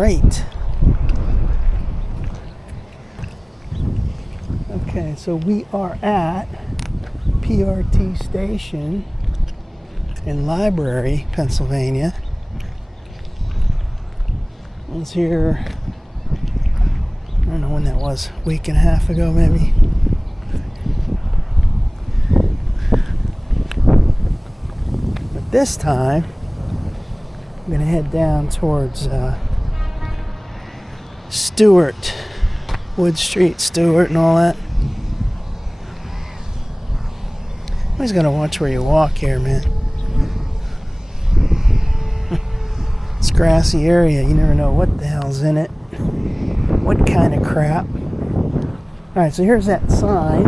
right. Okay, so we are at PRT Station in Library, Pennsylvania. I was here, I don't know when that was, a week and a half ago maybe. But this time, I'm going to head down towards Stewart, Wood Street, Stewart, and all that. Always got to watch where you walk here, man. It's a grassy area. You never know what the hell's in it. What kind of crap. Alright, so here's that sign.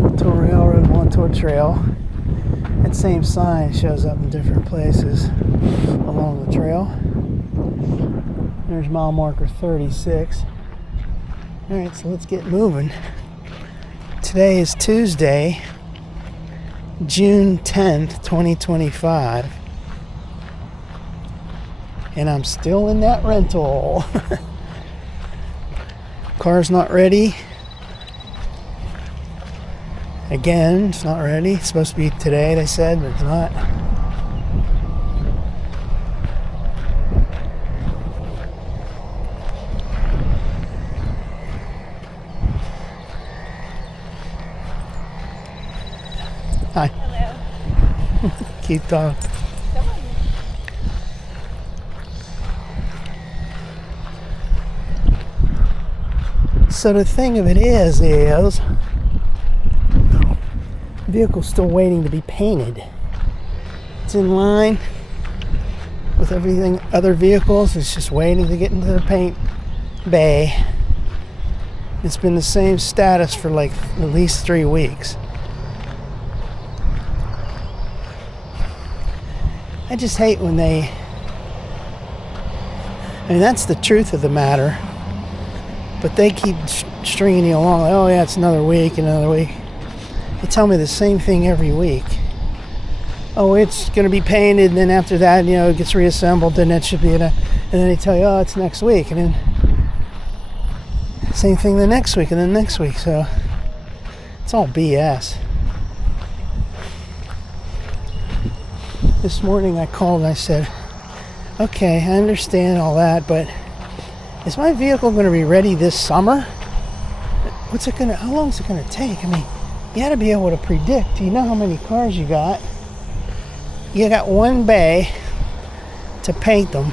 Montour Railroad, Montour Trail. That same sign shows up in different places along the trail. There's mile marker 36. Alright, so let's get moving. Today is Tuesday, June 10th, 2025. And I'm still in that rental. Car's not ready. Again, it's not ready. It's supposed to be today, they said, but it's not. Hi. Hello. Keep talking. So the thing of it is the vehicle's still waiting to be painted. It's in line with everything, other vehicles. It's just waiting to get into the paint bay. It's been the same status for like at least 3 weeks. I just hate when I mean, that's the truth of the matter. But they keep stringing you along. Like, oh yeah, it's another week, another week. They tell me the same thing every week. Oh, it's going to be painted, and then after that, it gets reassembled, and that should be and then they tell you, oh, it's next week, and then same thing the next week, and then next week. So it's all BS. This morning I called and I said, okay, I understand all that, but is my vehicle going to be ready this summer? How long is it going to take? I mean, you got to be able to predict. You know how many cars you got. You got one bay to paint them.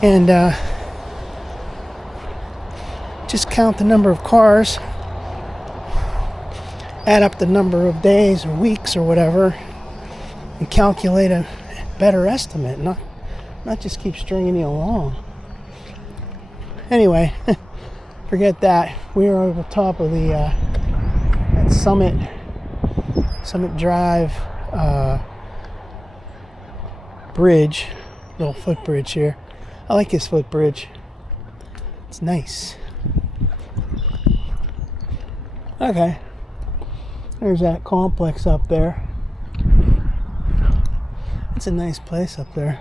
And just count the number of cars. Add up the number of days or weeks or whatever. And calculate a better estimate. Not just keep stringing you along. Anyway, forget that. We are over the top of the that Summit Drive bridge, little footbridge here. I like this footbridge. It's nice. Okay, there's that complex up there. It's a nice place up there.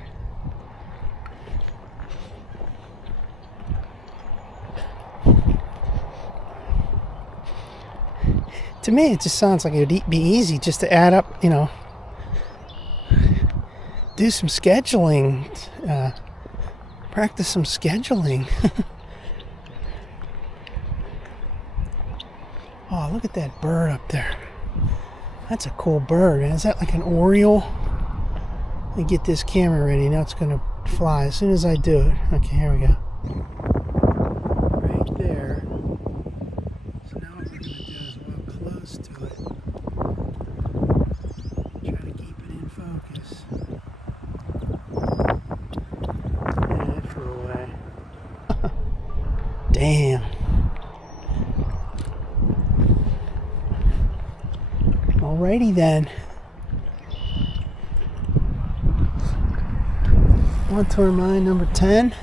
To me, it just sounds like it would be easy just to add up, do some scheduling, practice some scheduling. Oh, look at that bird up there. That's a cool bird, man. Is that like an Oriole? Let me get this camera ready. Now it's going to fly as soon as I do it. Okay, here we go. Right there. So now what we're going to do is walk close to it. Try to keep it in focus. Yeah, it flew away. Damn. Alrighty then. Montour mine number 10.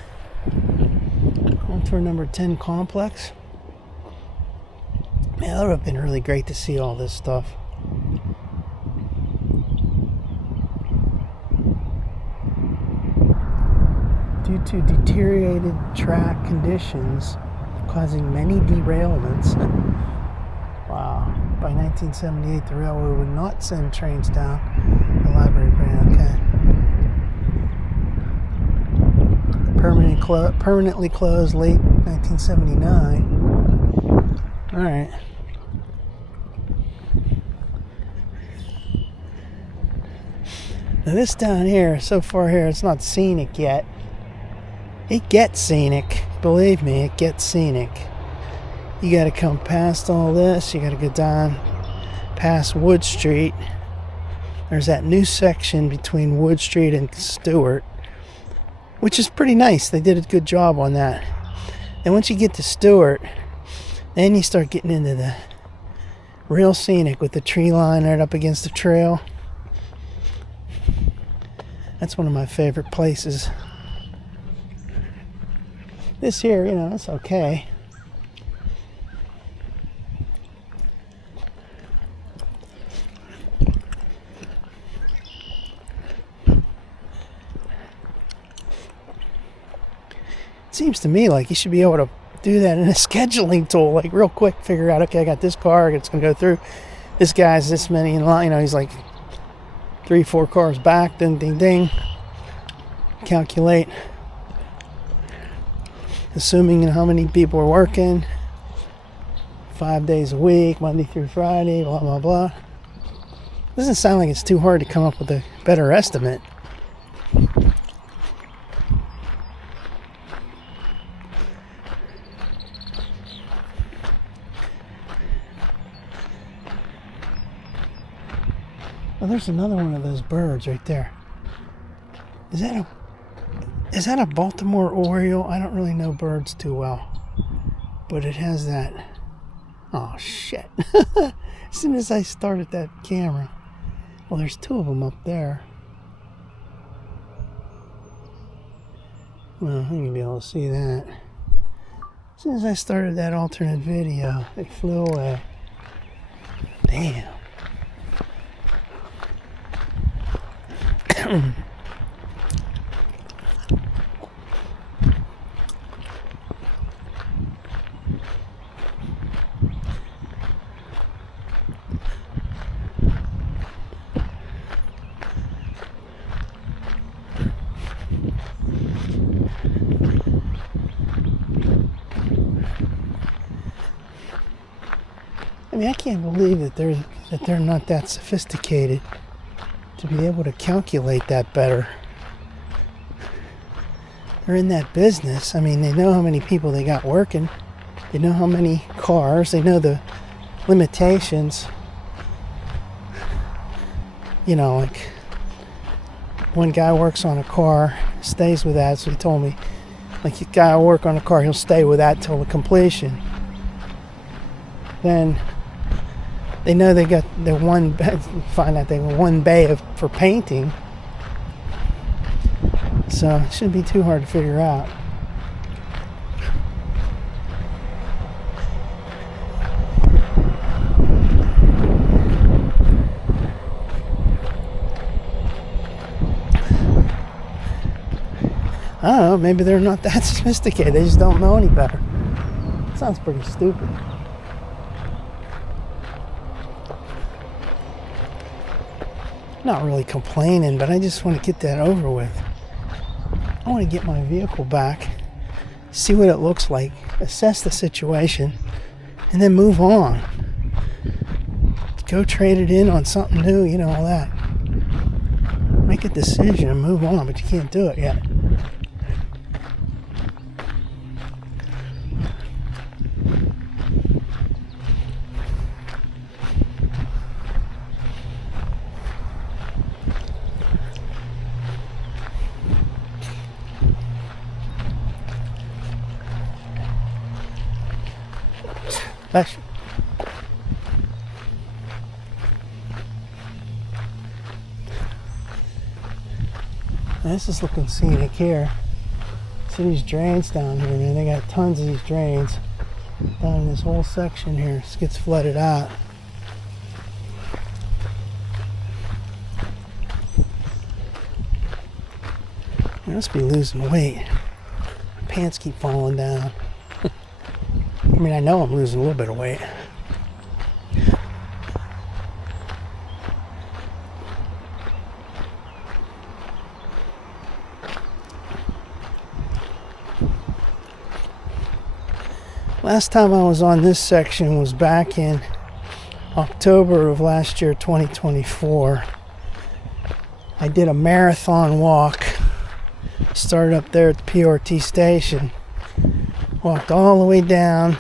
Montour number 10 complex. Man, that would have been really great to see all this stuff. due to deteriorated track conditions causing many derailments. Wow. By 1978, the railway would not send trains down the library brand. Okay. Permanently closed late 1979. All right. Now this down here, so far here, it's not scenic yet. It gets scenic. Believe me, it gets scenic. You got to come past all this. You got to go down past Wood Street. There's that new section between Wood Street and Stewart, which is pretty nice. They did a good job on that. And once you get to Stewart, then you start getting into the real scenic with the tree line right up against the trail. That's one of my favorite places. This here, it's okay. Seems to me like you should be able to do that in a scheduling tool, like real quick, figure out, okay, I got this car, it's going to go through, this guy's this many in line, he's like 3-4 cars back, ding ding ding, calculate, assuming how many people are working, 5 days a week, Monday through Friday, blah blah blah. Doesn't sound like it's too hard to come up with a better estimate. Oh, there's another one of those birds right there. Is that a Baltimore Oriole? I don't really know birds too well, but it has that. Oh shit! As soon as I started that camera, well, there's two of them up there. Well, I can be able to see that. As soon as I started that alternate video, they flew away. Damn. I mean, I can't believe that they're not that sophisticated to be able to calculate that better. They're in that business. I mean, they know how many people they got working. They know how many cars. They know the limitations. Like one guy works on a car, stays with that. So he told me, like, a guy will work on a car, he'll stay with that till the completion. Then they know they got the find out they got one bay for painting. So it shouldn't be too hard to figure out. I don't know, maybe they're not that sophisticated. They just don't know any better. Sounds pretty stupid. Not really complaining, but I just want to get that over with. I want to get my vehicle back, see what it looks like, assess the situation, and then move on. Go trade it in on something new, all that. Make a decision and move on, but you can't do it yet. This is looking scenic here. See these drains down here, man. They got tons of these drains down in this whole section here. This gets flooded out. I must be losing weight. pants keep falling down. I mean, I know I'm losing a little bit of weight. Last time I was on this section was back in October of last year, 2024. I did a marathon walk. Started up there at the PRT station. Walked all the way down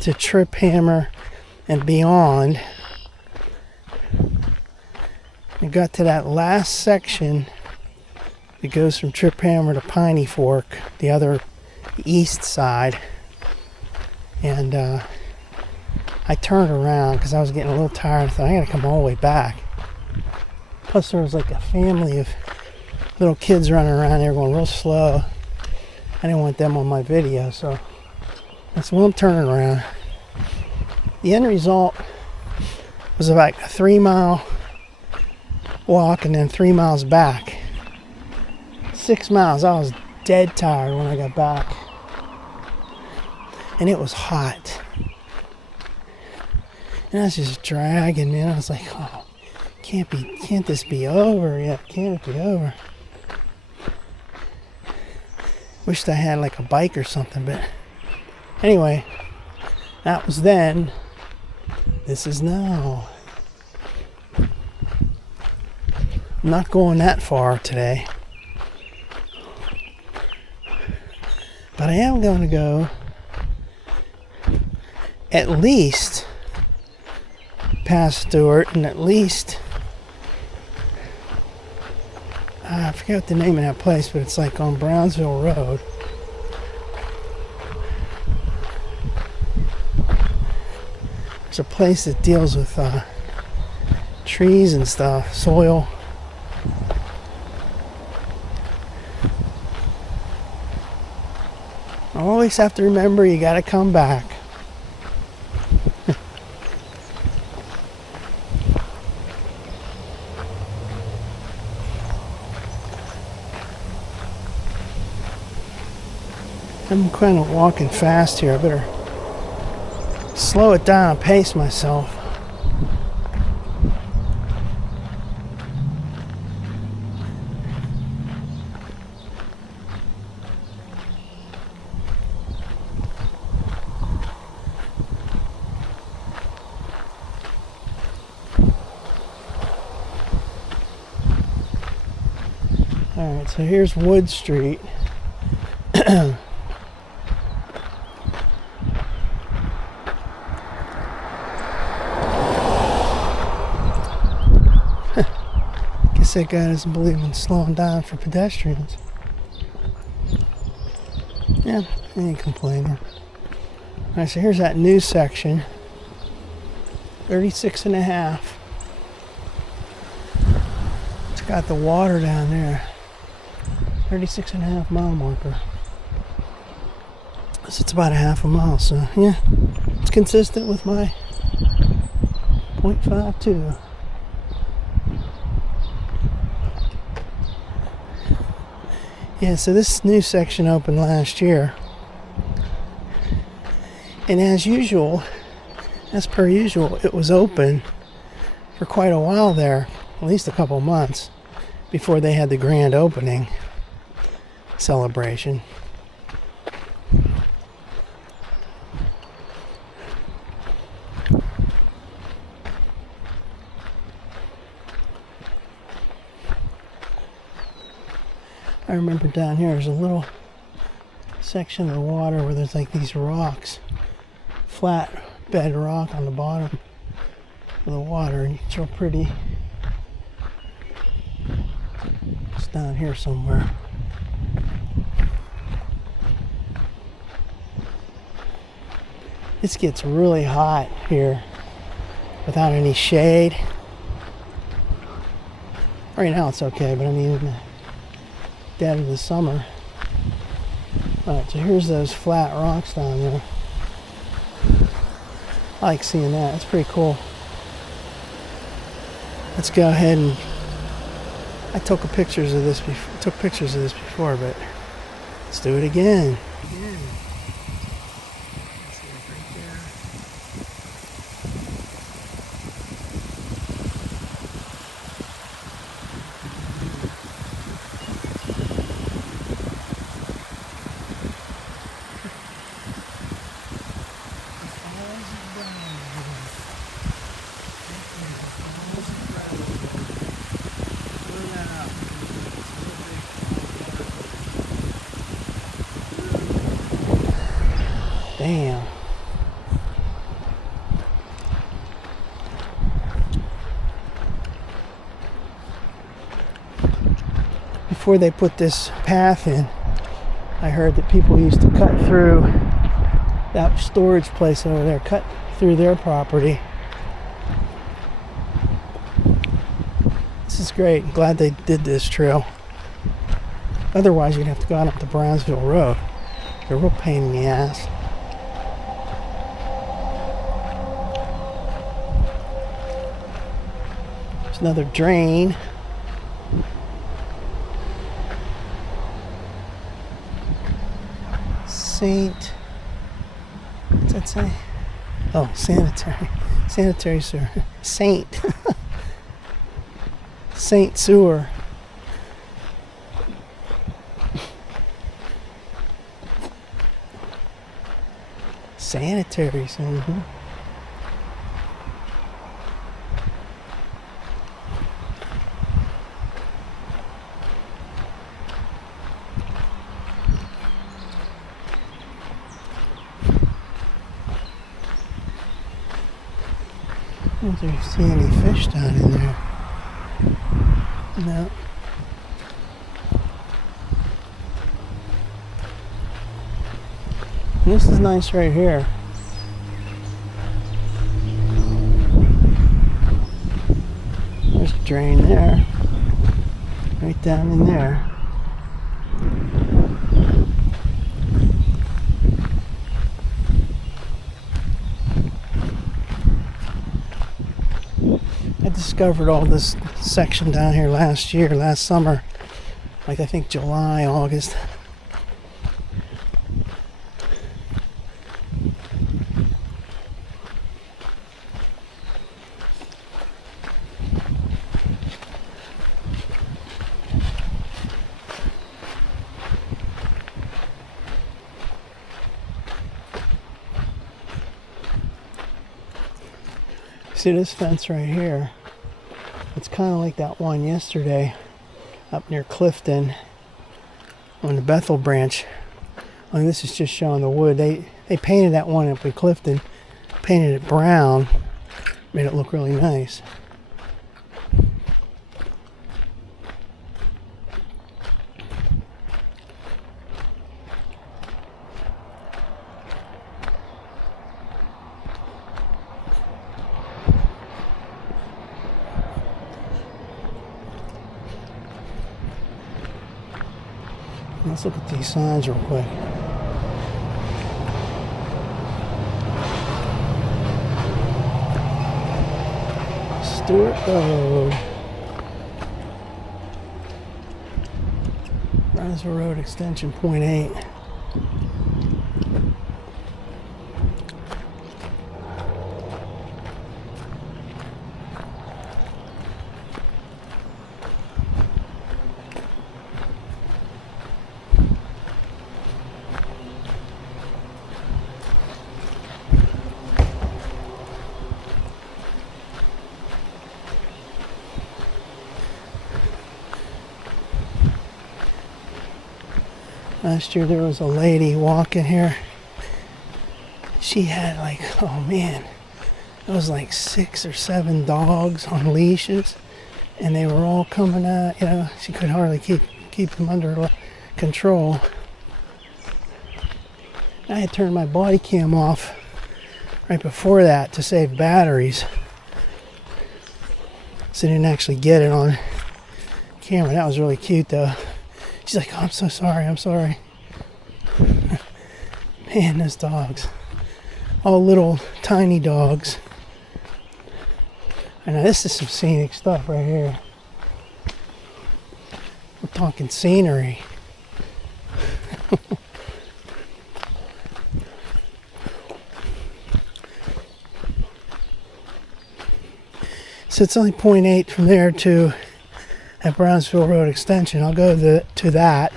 to Trip Hammer and beyond. I got to that last section that goes from Trip Hammer to Piney Fork, the other east side, and I turned around because I was getting a little tired. I thought, I gotta come all the way back. Plus there was like a family of little kids running around there going real slow. I didn't want them on my video, so that's why I'm turning around. The end result was about a 3-mile walk and then 3 miles back. 6 miles. I was dead tired when I got back. And it was hot. And I was just dragging, man. I was like, oh, can't this be over yet? Can't it be over? Wished I had like a bike or something, but anyway, that was then. This is now. I'm not going that far today. But I am going to go at least past Stewart and at least I forget what the name of that place, but it's like on Brownsville Road. There's a place that deals with trees and stuff, soil. I always have to remember you gotta come back. I'm kind of walking fast here. I better slow it down and pace myself. Alright, so here's Wood Street. Guess that guy doesn't believe in slowing down for pedestrians. Yeah, I ain't complaining. Alright, so here's that new section. 36 and a half. It's got the water down there. 36 and a half mile marker. So it's about a half a mile, so yeah, it's consistent with my 0.52. Yeah, so this new section opened last year. And as per usual, it was open for quite a while there, at least a couple months, before they had the grand opening celebration. I remember down here there's a little section of the water where there's like these rocks, flat bed rock on the bottom of the water. It's real pretty. It's down here somewhere. This gets really hot here without any shade. Right now it's okay, but I mean in the dead of the summer. Alright, so here's those flat rocks down there. I like seeing that. It's pretty cool. Let's go ahead and I took pictures of this before, but Let's do it again. Damn. Before they put this path in, I heard that people used to cut through that storage place over there, cut through their property. This is great. I'm glad they did this trail. Otherwise, you'd have to go out up the Brownsville Road. It's a real pain in the ass. There's another drain. What's that say? Oh, sanitary sewer. Saint sewer. Sanitary sewer. Do you see any fish down in there? No. This is nice right here. There's a drain there. Right down in there. I discovered all this section down here last summer, like I think July, August. See this fence right here? It's kind of like that one yesterday up near Clifton on the Bethel branch. Only this is just showing the wood. They painted that one up in Clifton, painted it brown, made it look really nice. Let's look at these signs real quick. Stewart Road. Brownsville Road extension .8. Last year there was a lady walking here. She had like, oh man, it was like 6 or 7 dogs on leashes, and they were all coming out. You know, she could hardly keep them under control. I had turned my body cam off right before that to save batteries, so I didn't actually get it on camera. That was really cute though. She's like, oh, I'm so sorry, I'm sorry. Man, those dogs. All little tiny dogs. I know this is some scenic stuff right here. We're talking scenery. So it's only 0.8 from there to that Brownsville Road extension. I'll go to that.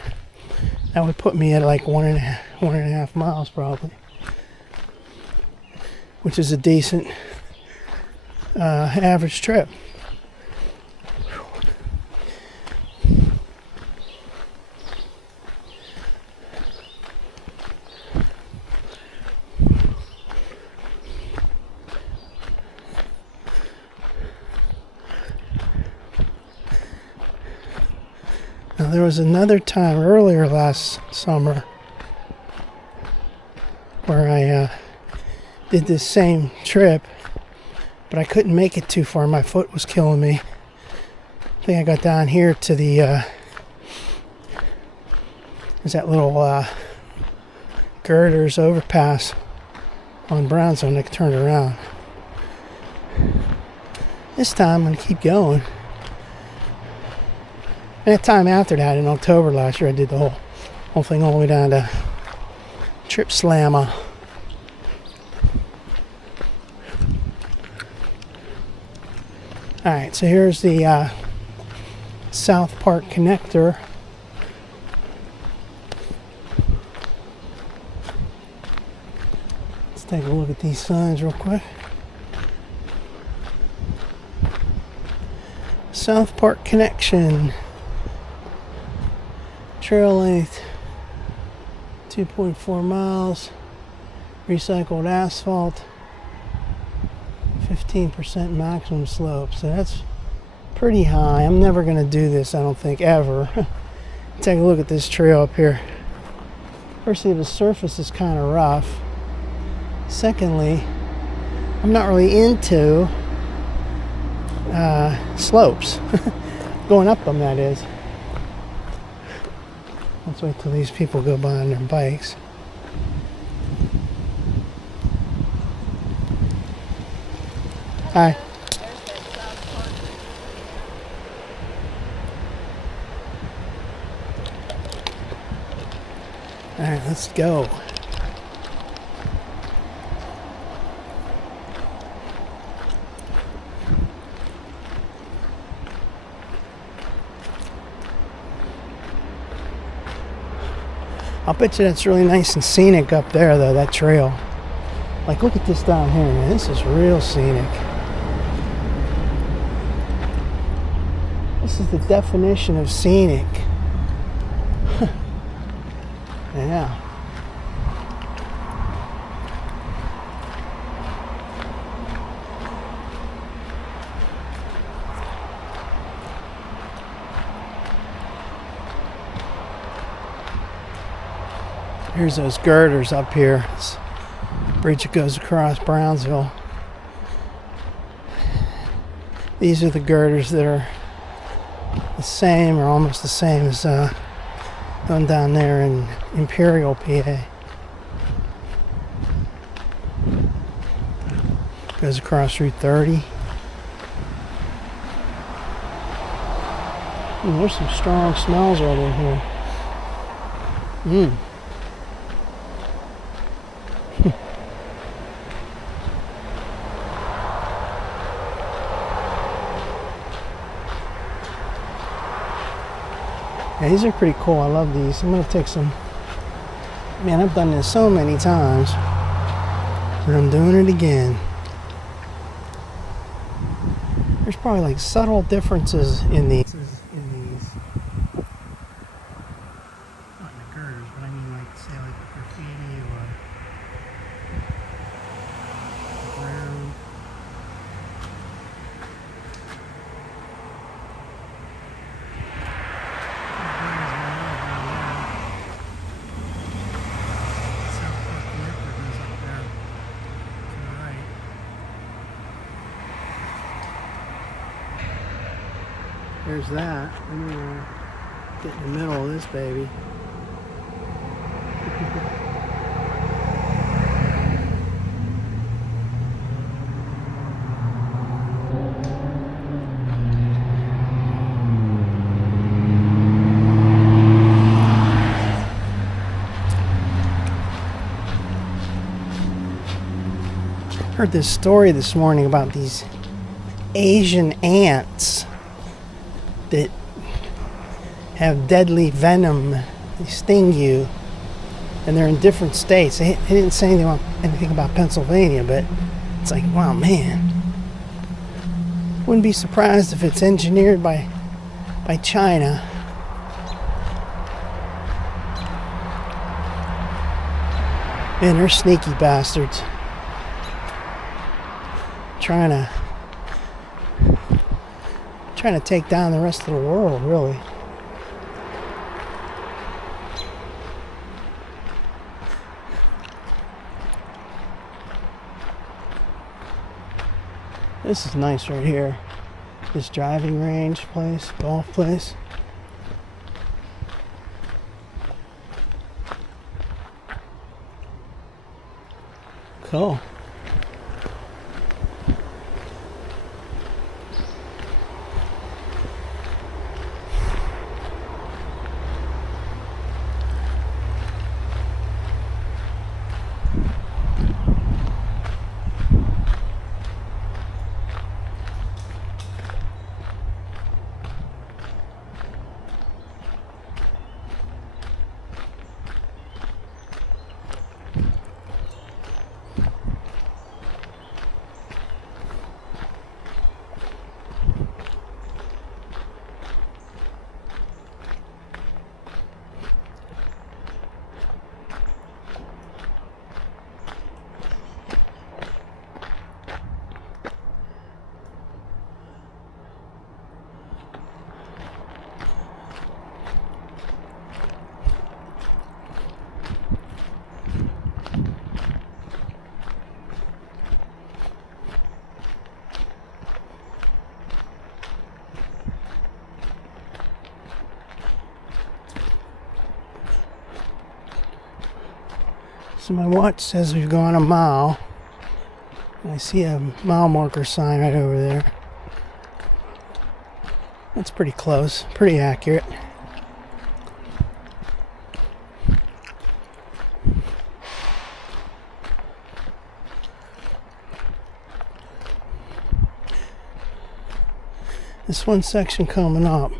That would put me at like 1.5 miles probably, which is a decent average trip. Now there was another time earlier last summer where I did this same trip, but I couldn't make it too far. My foot was killing me. I think I got down here to the there's that little girders overpass on Brownsville, and I turned around. This time I'm going to keep going. And that time after that, in October last year, I did the whole thing all the way down to Trip Slammer. Alright, so here's the South Park connector. Let's take a look at these signs real quick. South Park connection. Trail length 2.4 miles, recycled asphalt, 15% maximum slope. So that's pretty high. I'm never going to do this, I don't think, ever. Take a look at this trail up here. Firstly, the surface is kind of rough. Secondly, I'm not really into slopes. Going up them, that is. Let's wait till these people go by on their bikes. Hi. Alright, let's go. I'll bet you that's really nice and scenic up there, though, that trail. Like, look at this down here, man. This is real scenic. This is the definition of scenic. Yeah. Here's those girders up here. It's a bridge that goes across Brownsville. These are the girders that are the same or almost the same as going down there in Imperial, PA. Goes across Route 30. There's some strong smells right in here. Yeah, these are pretty cool. I love these. I'm going to take some... Man, I've done this so many times. But I'm doing it again. There's probably like subtle differences in these. Not in the girders, but I mean like, say like the graffiti or... brown. There's that. I'm gonna get in the middle of this baby. Heard this story this morning about these Asian ants that have deadly venom. They sting you, and they're in different states. He didn't say anything about Pennsylvania, but it's like, wow, man. Wouldn't be surprised if it's engineered by China. Man, they're sneaky bastards. Trying to take down the rest of the world, really. This is nice right here. This driving range place, golf place. Cool. So my watch says we've gone a mile. I see a mile marker sign right over there. That's pretty close, pretty accurate. This one section coming up,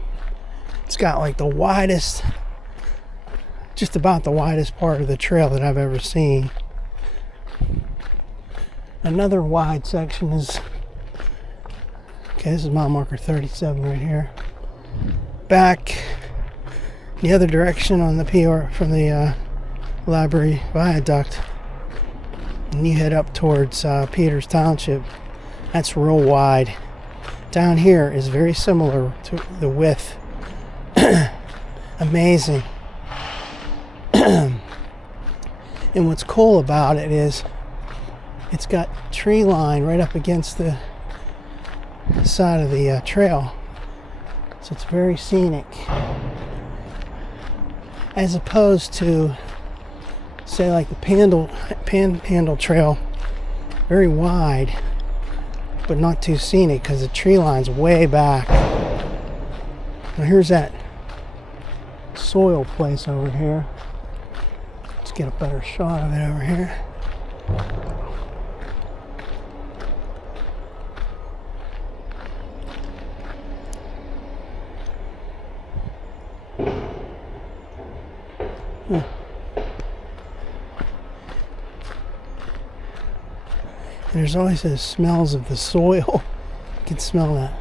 it's got like the widest, just about the widest part of the trail that I've ever seen. Another wide section is, okay, this is mile marker 37 right here. Back the other direction on the PR from the library viaduct, and you head up towards Peters Township. That's real wide. Down here is very similar to the width. Amazing. And what's cool about it is it's got tree line right up against the side of the trail, so it's very scenic, as opposed to, say, like the Panhandle Trail, very wide but not too scenic because the tree line's way back. Now here's that soil place over here. Let's get a better shot of it over here. And there's always the smells of the soil. You can smell that.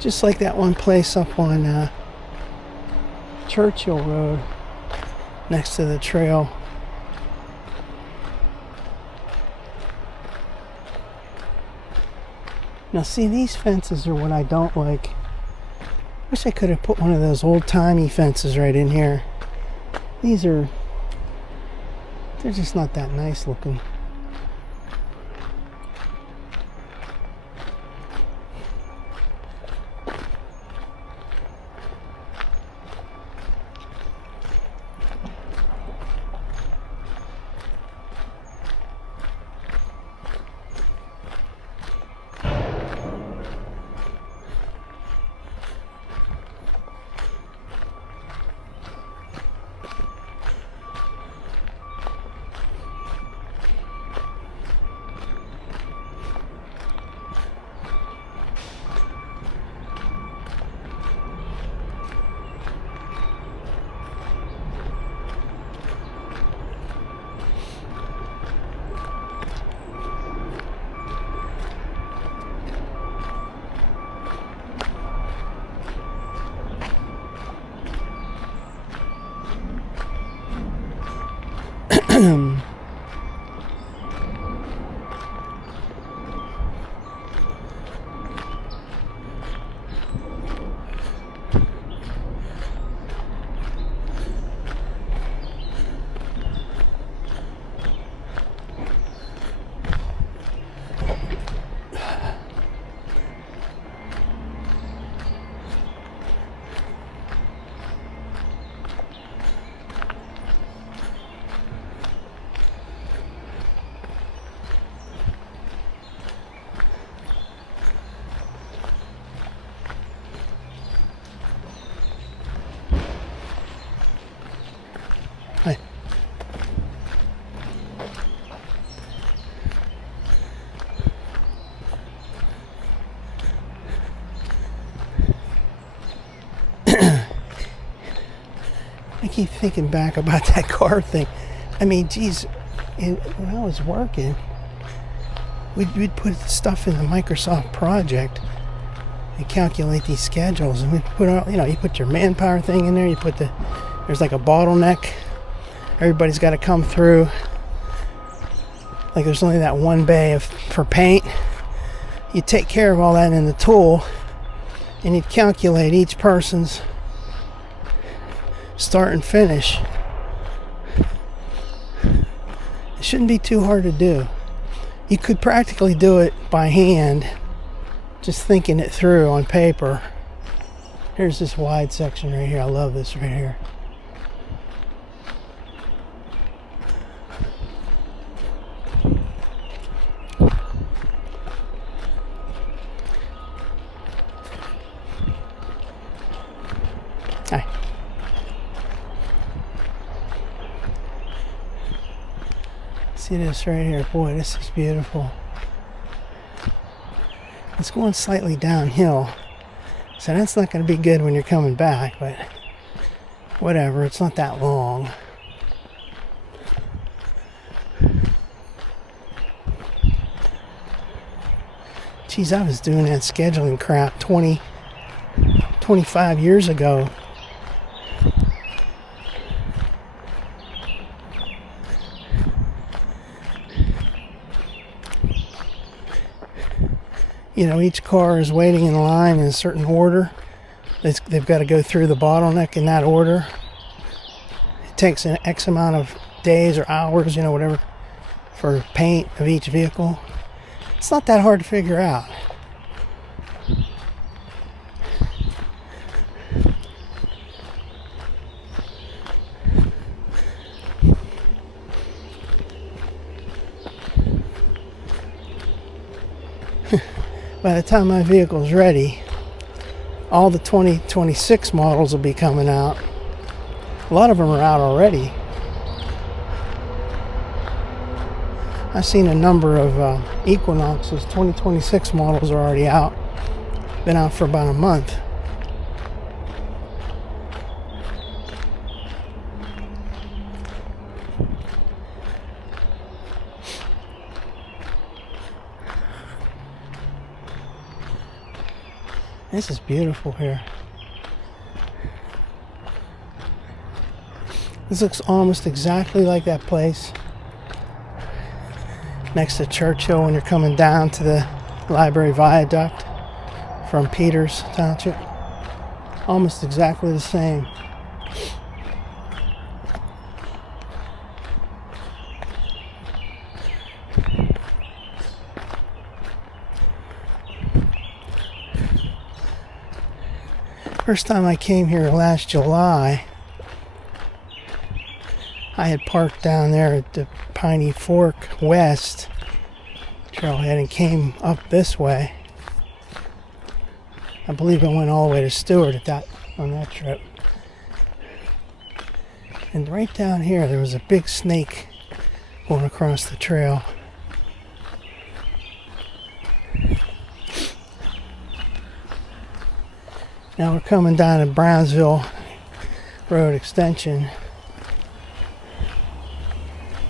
Just like that one place up on Churchill Road next to the trail. Now see, these fences are what I don't like. Wish I could have put one of those old-timey fences right in here. They're just not that nice looking. Hi. I keep thinking back about that car thing. I mean, geez, when I was working, we'd put stuff in the Microsoft project and calculate these schedules, and we'd put all, you put your manpower thing in there. You put there's like a bottleneck. Everybody's got to come through. Like there's only that one bay for paint. You take care of all that in the tool, and you'd calculate each person's start and finish. It shouldn't be too hard to do. You could practically do it by hand, just thinking it through on paper. Here's this wide section right here. I love this right here. Hi. See this right here? Boy, this is beautiful. It's going slightly downhill, so that's not going to be good when you're coming back, but whatever, it's not that long. Geez, I was doing that scheduling crap 25 years ago. Each car is waiting in line in a certain order. They've got to go through the bottleneck in that order. It takes an X amount of days or hours, whatever, for paint of each vehicle. It's not that hard to figure out. By the time my vehicle's ready, all the 2026 models will be coming out. A lot of them are out already. I've seen a number of Equinox's 2026 models are already out. Been out for about a month. This is beautiful here. This looks almost exactly like that place next to Churchill when you're coming down to the Library Viaduct from Peters Township. Almost exactly the same. First time I came here last July, I had parked down there at the Piney Fork West trailhead and came up this way. I believe I went all the way to Stewart on that trip. And right down here there was a big snake going across the trail. Now we're coming down to Brownsville Road Extension.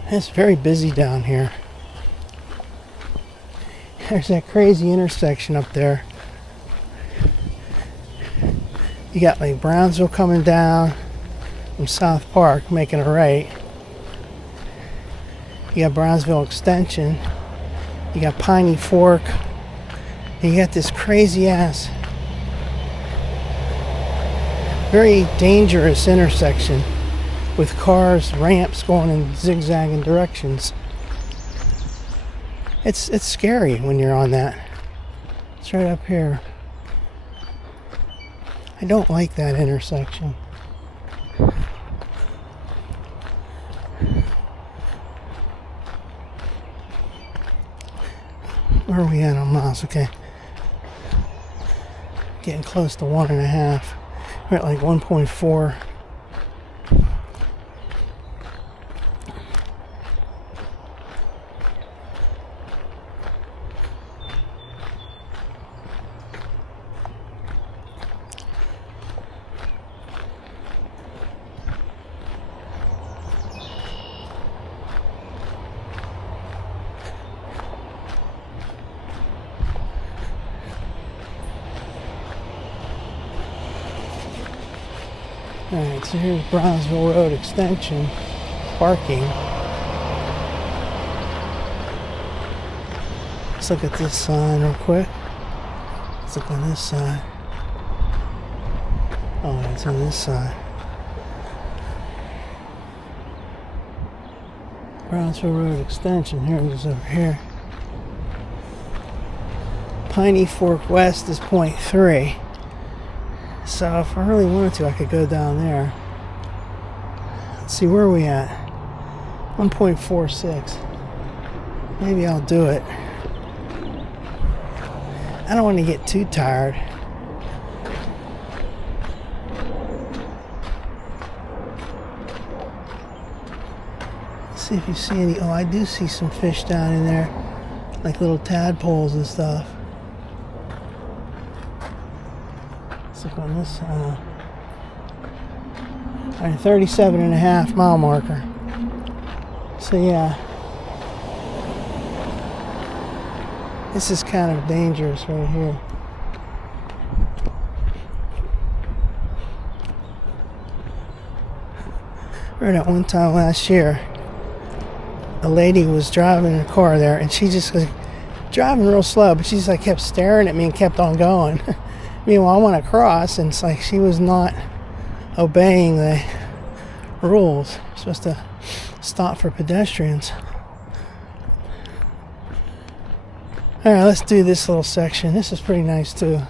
It's very busy down here. There's that crazy intersection up there. You got like Brownsville coming down from South Park, making a right. You got Brownsville Extension. You got Piney Fork. And you got this crazy ass, very dangerous intersection with cars, ramps going in zigzagging directions. It's scary when you're on that. It's right up here. I don't like that intersection. Where are we at on miles? Okay. Getting close to 1.5. We're at like 1.4. Alright, so here's Brownsville Road Extension parking. Let's look at this sign real quick. Let's look on this side. Oh, it's on this side. Brownsville Road Extension. Here it is over here. Piney Fork West is 0.3. So if I really wanted to, I could go down there. Let's see, where are we at? 1.46. Maybe I'll do it. I don't want to get too tired. Let's see if you see any. Oh, I do see some fish down in there, like little tadpoles and stuff. Let's look on this. Alright, 37.5 mile marker. So yeah, this is kind of dangerous right here. Right at one time last year, a lady was driving a car there, and she just was driving real slow, but she just like kept staring at me and kept on going. Meanwhile, I went across, and it's like she was not obeying the rules. You're supposed to stop for pedestrians. Alright, let's do this little section. This is pretty nice too.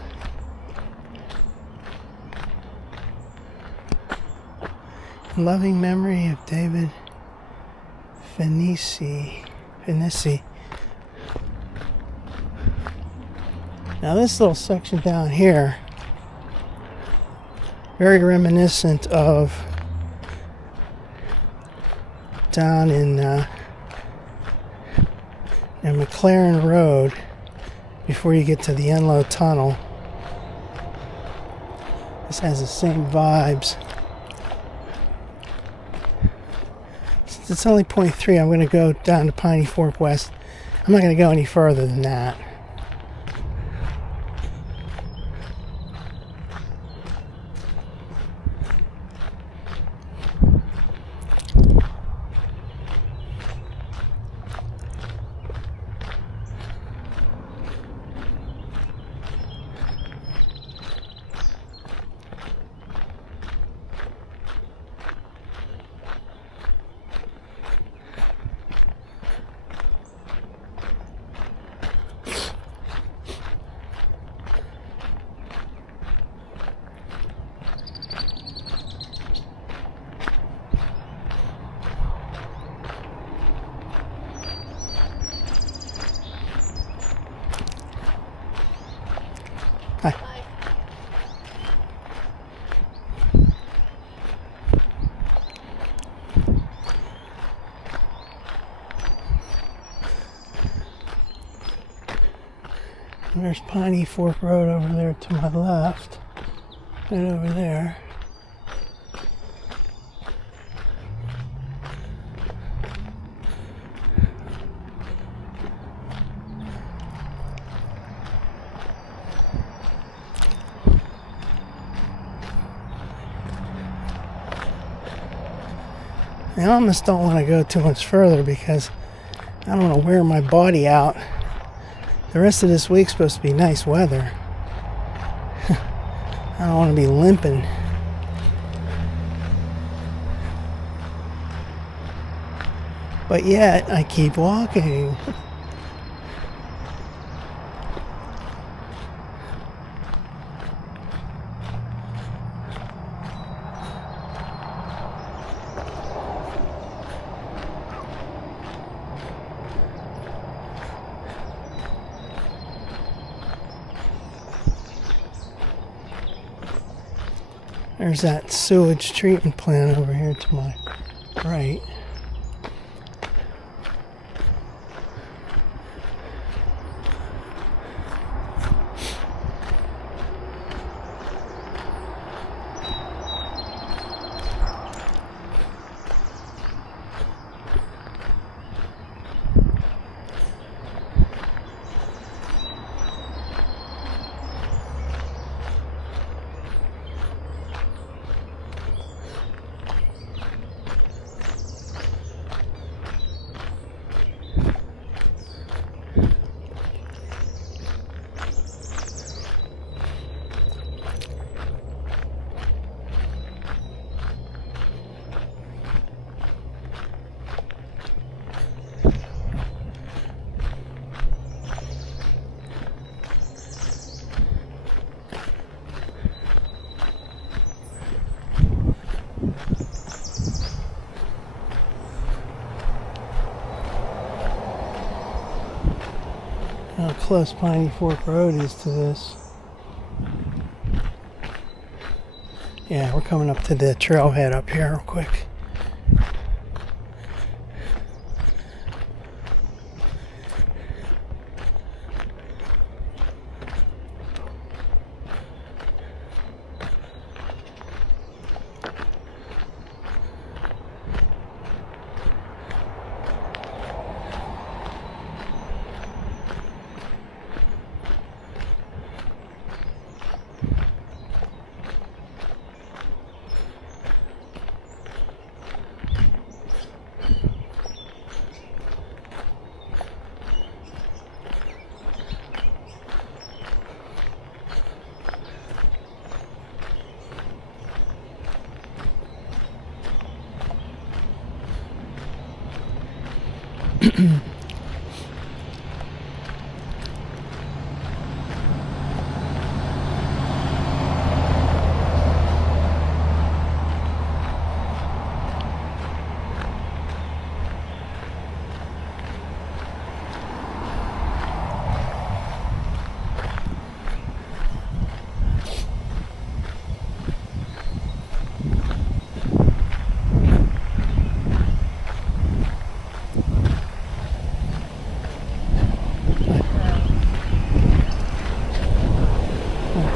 In loving memory of David Finissi. Now this little section down here, very reminiscent of down in McLaren Road before you get to the Enloe Tunnel. This has the same vibes. Since it's only 0.3, I'm going to go down to Piney Fork West. I'm not going to go any further than that. Hi. There's Piney Fork Road over there to my left. Right over there. I almost don't want to go too much further because I don't want to wear my body out. The rest of this week's supposed to be nice weather. I don't want to be limping. But yet, I keep walking. There's that sewage treatment plant over here to my right. How close Piney Fork Road is to this. Yeah, we're coming up to the trailhead up here real quick.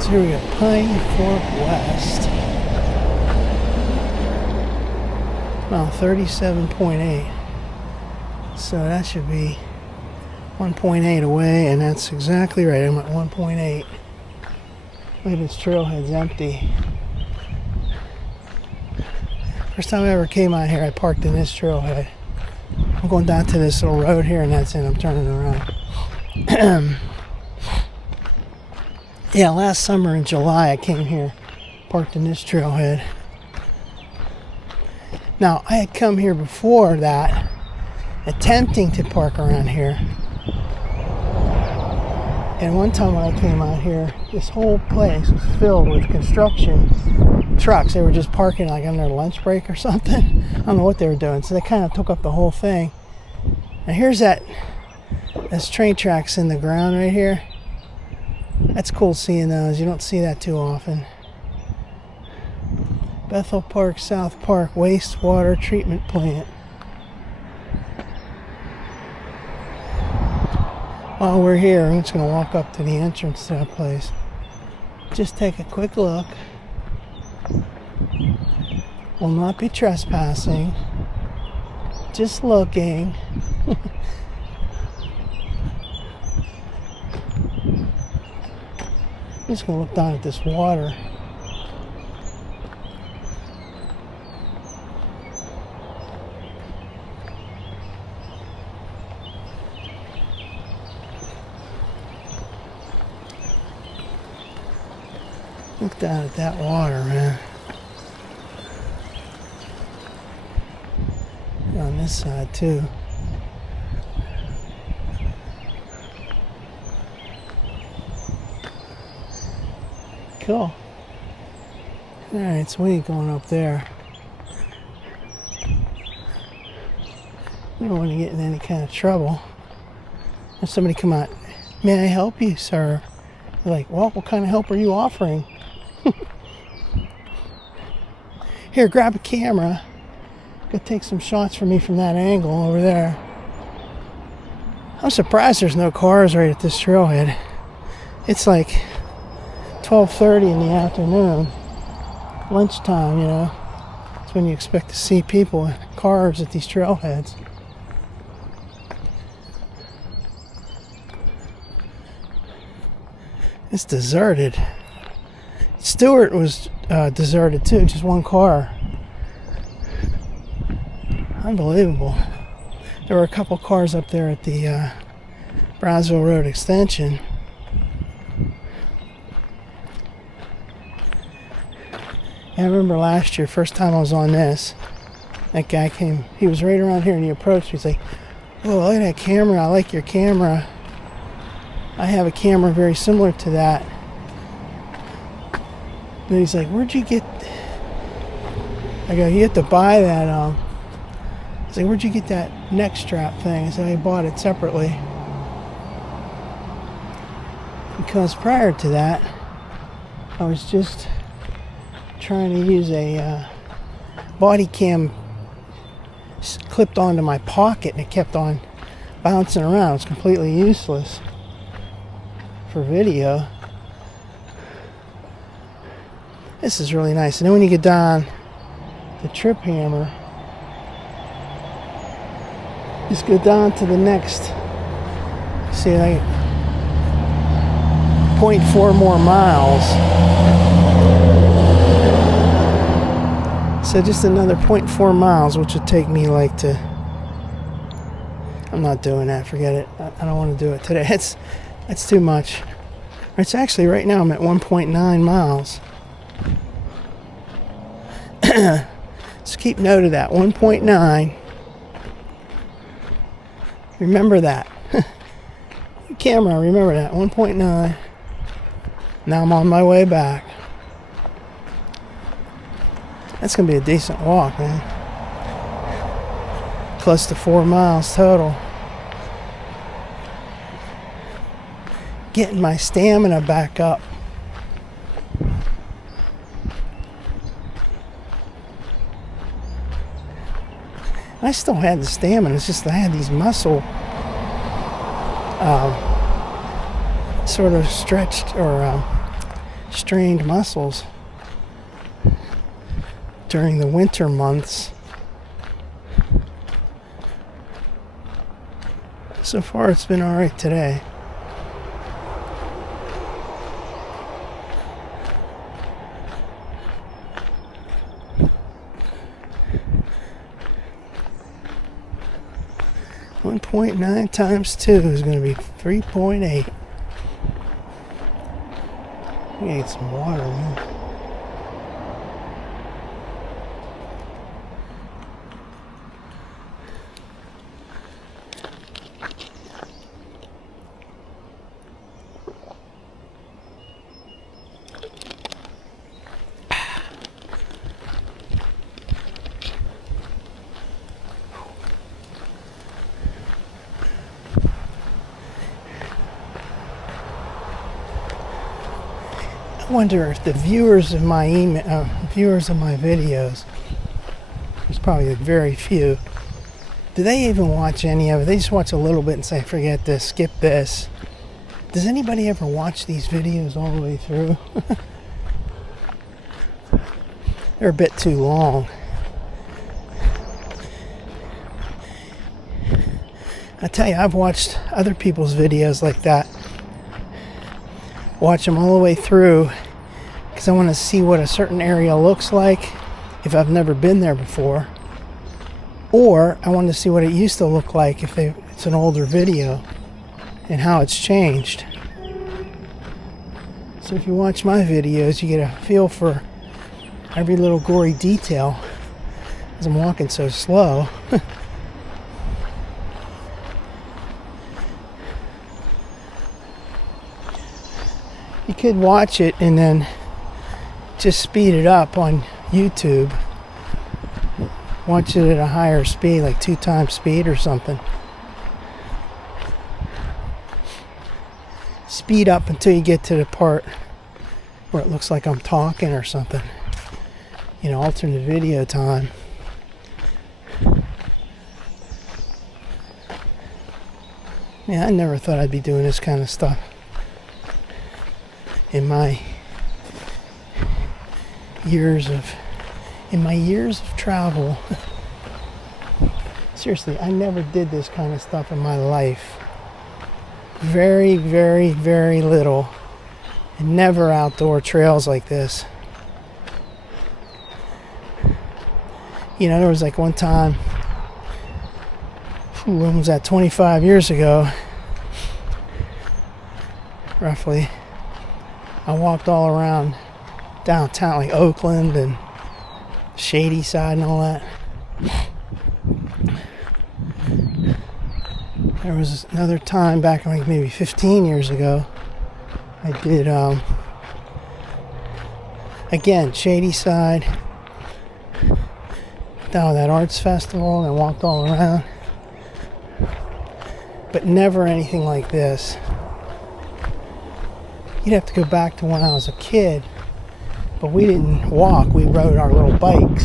Here we go, Piney Fork West. Well, 37.8. So that should be 1.8 away, and that's exactly right. I'm at 1.8. Look at this trailhead's empty. First time I ever came out here, I parked in this trailhead. I'm going down to this little road here, and that's it. I'm turning around. Yeah, last summer in July I came here, parked in this trailhead. Now, I had come here before that, attempting to park around here. And one time when I came out here, this whole place was filled with construction trucks. They were just parking like on their lunch break or something. I don't know what they were doing. So they kind of took up the whole thing. And here's those train tracks in the ground right here. That's cool seeing those. You don't see that too often. Bethel Park, South Park, wastewater treatment plant. While we're here, I'm just going to walk up to the entrance to that place. Just take a quick look. Will not be trespassing. Just looking. I'm just going to look down at this water. Look down at that water, man. On this side too. Cool. Alright, so we ain't going up there. We don't want to get in any kind of trouble. If somebody come out, may I help you, sir? You're like, well, what kind of help are you offering? Here, grab a camera. Go take some shots for me from that angle over there. I'm surprised there's no cars right at this trailhead. It's like 12:30 in the afternoon. Lunchtime, you know. It's when you expect to see people and cars at these trailheads. It's deserted. Stewart was deserted too, just one car. Unbelievable. There were a couple cars up there at the Brownsville Road extension. I remember last year, first time I was on this, that guy came, he was right around here and he approached me. He's like, "Oh, look at that camera, I like your camera. I have a camera very similar to that." And he's like, "Where'd you get..." I go, "You have to buy that, He's like, "Where'd you get that neck strap thing?" I said, "I bought it separately." Because prior to that, I was just trying to use a body cam clipped onto my pocket and it kept on bouncing around. It was completely useless for video. This is really nice. And then when you get down the trip hammer, just go down to the next, see, like 0.4 more miles. So just another 0.4 miles, which would take me like to... I'm not doing that, forget it. I don't want to do it today. That's too much. It's actually, right now I'm at 1.9 miles. So keep note of that, 1.9. Remember that. Camera, remember that, 1.9. Now I'm on my way back. That's going to be a decent walk, man. Close to 4 miles total. Getting my stamina back up. I still had the stamina, it's just I had these muscle sort of stretched or strained muscles during the winter months. So far it's been alright today. .9 times 2 is going to be 3.8. We ate some water, man. I wonder if the viewers of my viewers of my videos, there's probably very few, do they even watch any of it? They just watch a little bit and say, forget this, skip this. Does anybody ever watch these videos all the way through? They're a bit too long. I tell you, I've watched other people's videos like that. Watch them all the way through because I want to see what a certain area looks like if I've never been there before, or I want to see what it used to look like if it's an older video and how it's changed. So if you watch my videos, you get a feel for every little gory detail as I'm walking so slow. You could watch it and then just speed it up on YouTube. Watch it at a higher speed, like 2 times speed or something. Speed up until you get to the part where it looks like I'm talking or something. You know, alternate video time. Yeah, I never thought I'd be doing this kind of stuff in my years of travel. Seriously, I never did this kind of stuff in my life. Very, very, very little. And never outdoor trails like this. You know, there was like one time, when was that, 25 years ago, roughly, I walked all around downtown, like Oakland and Shady Side and all that. There was another time back like maybe 15 years ago, I did, again, Shady Side, down at that arts festival, and I walked all around. But never anything like this. You'd have to go back to when I was a kid, but we didn't walk, we rode our little bikes.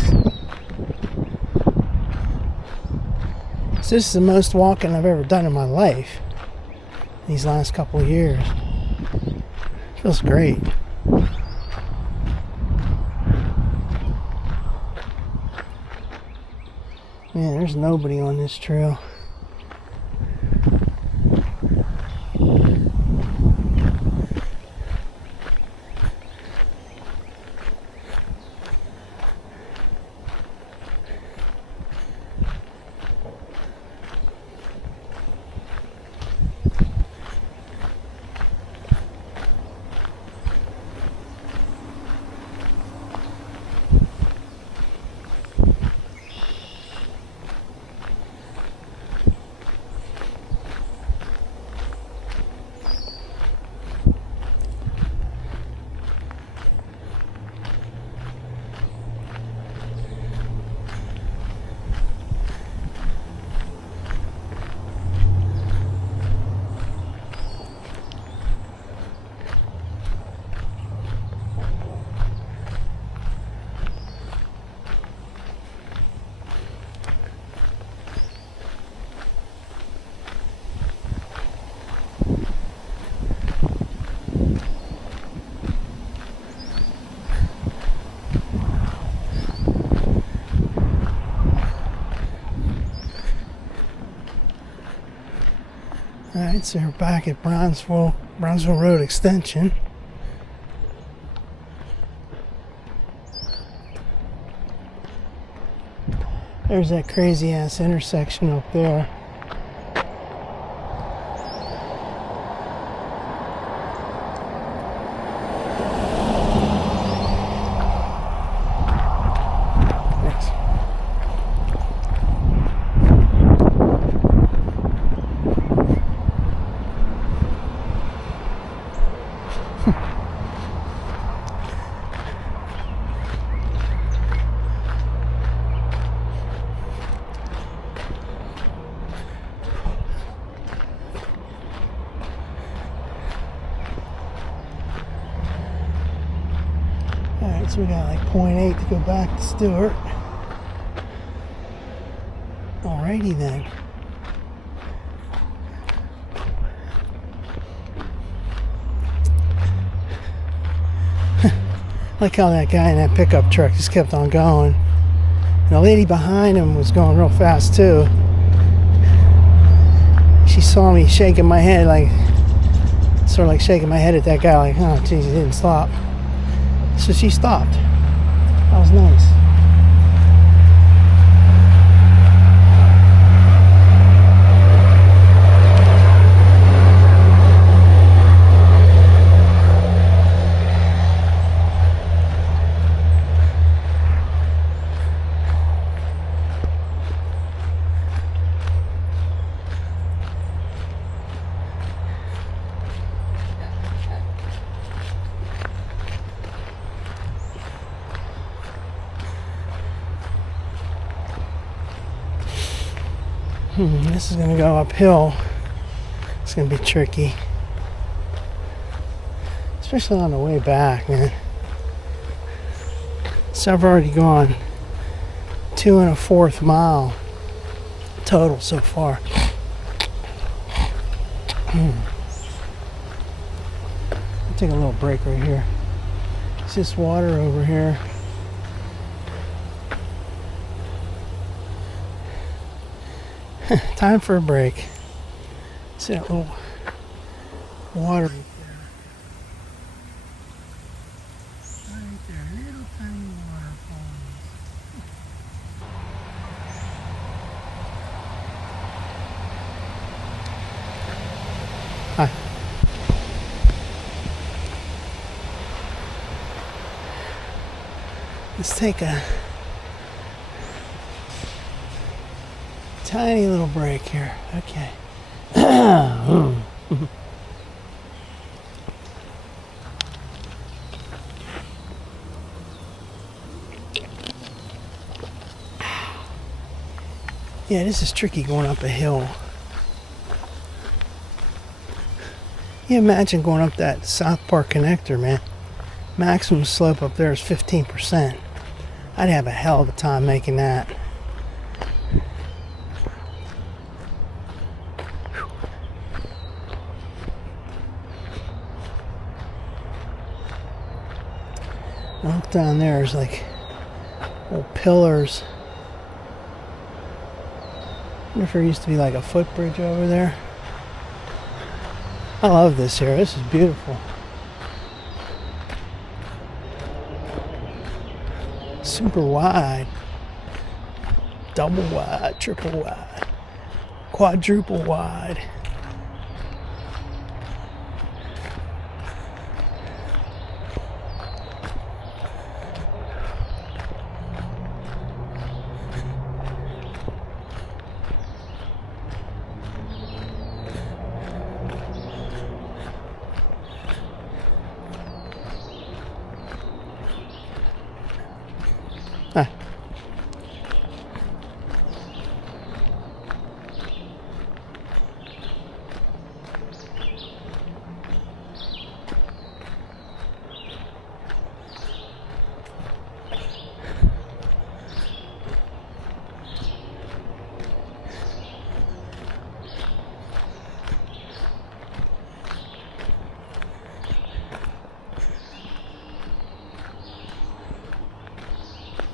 So this is the most walking I've ever done in my life, these last couple of years. Feels great. Man, there's nobody on this trail. Alright, so we're back at Brownsville Road Extension. There's that crazy ass intersection up there. Alright, so we got like 0.8 to go back to Stewart. Alrighty then. Like how that guy in that pickup truck just kept on going. And the lady behind him was going real fast too. She saw me shaking my head, like, sort of like shaking my head at that guy, like, oh geez, he didn't stop. So she stopped. That was nice. This is going to go uphill. It's going to be tricky. Especially on the way back, man. So I've already gone 2 1/4 mile total so far. I'll take a little break right here. It's just water over here. Time for a break. See that little water right there. Right there, little tiny waterfalls. Hi. Let's take a tiny little break here. Okay. Yeah, this is tricky going up a hill. You imagine going up that South Park connector, man. Maximum slope up there is 15%. I'd have a hell of a time making that. I look down there, there's like old pillars. I wonder if there used to be like a footbridge over there. I love this here. This is beautiful. Super wide. Double wide, triple wide, quadruple wide. Hi.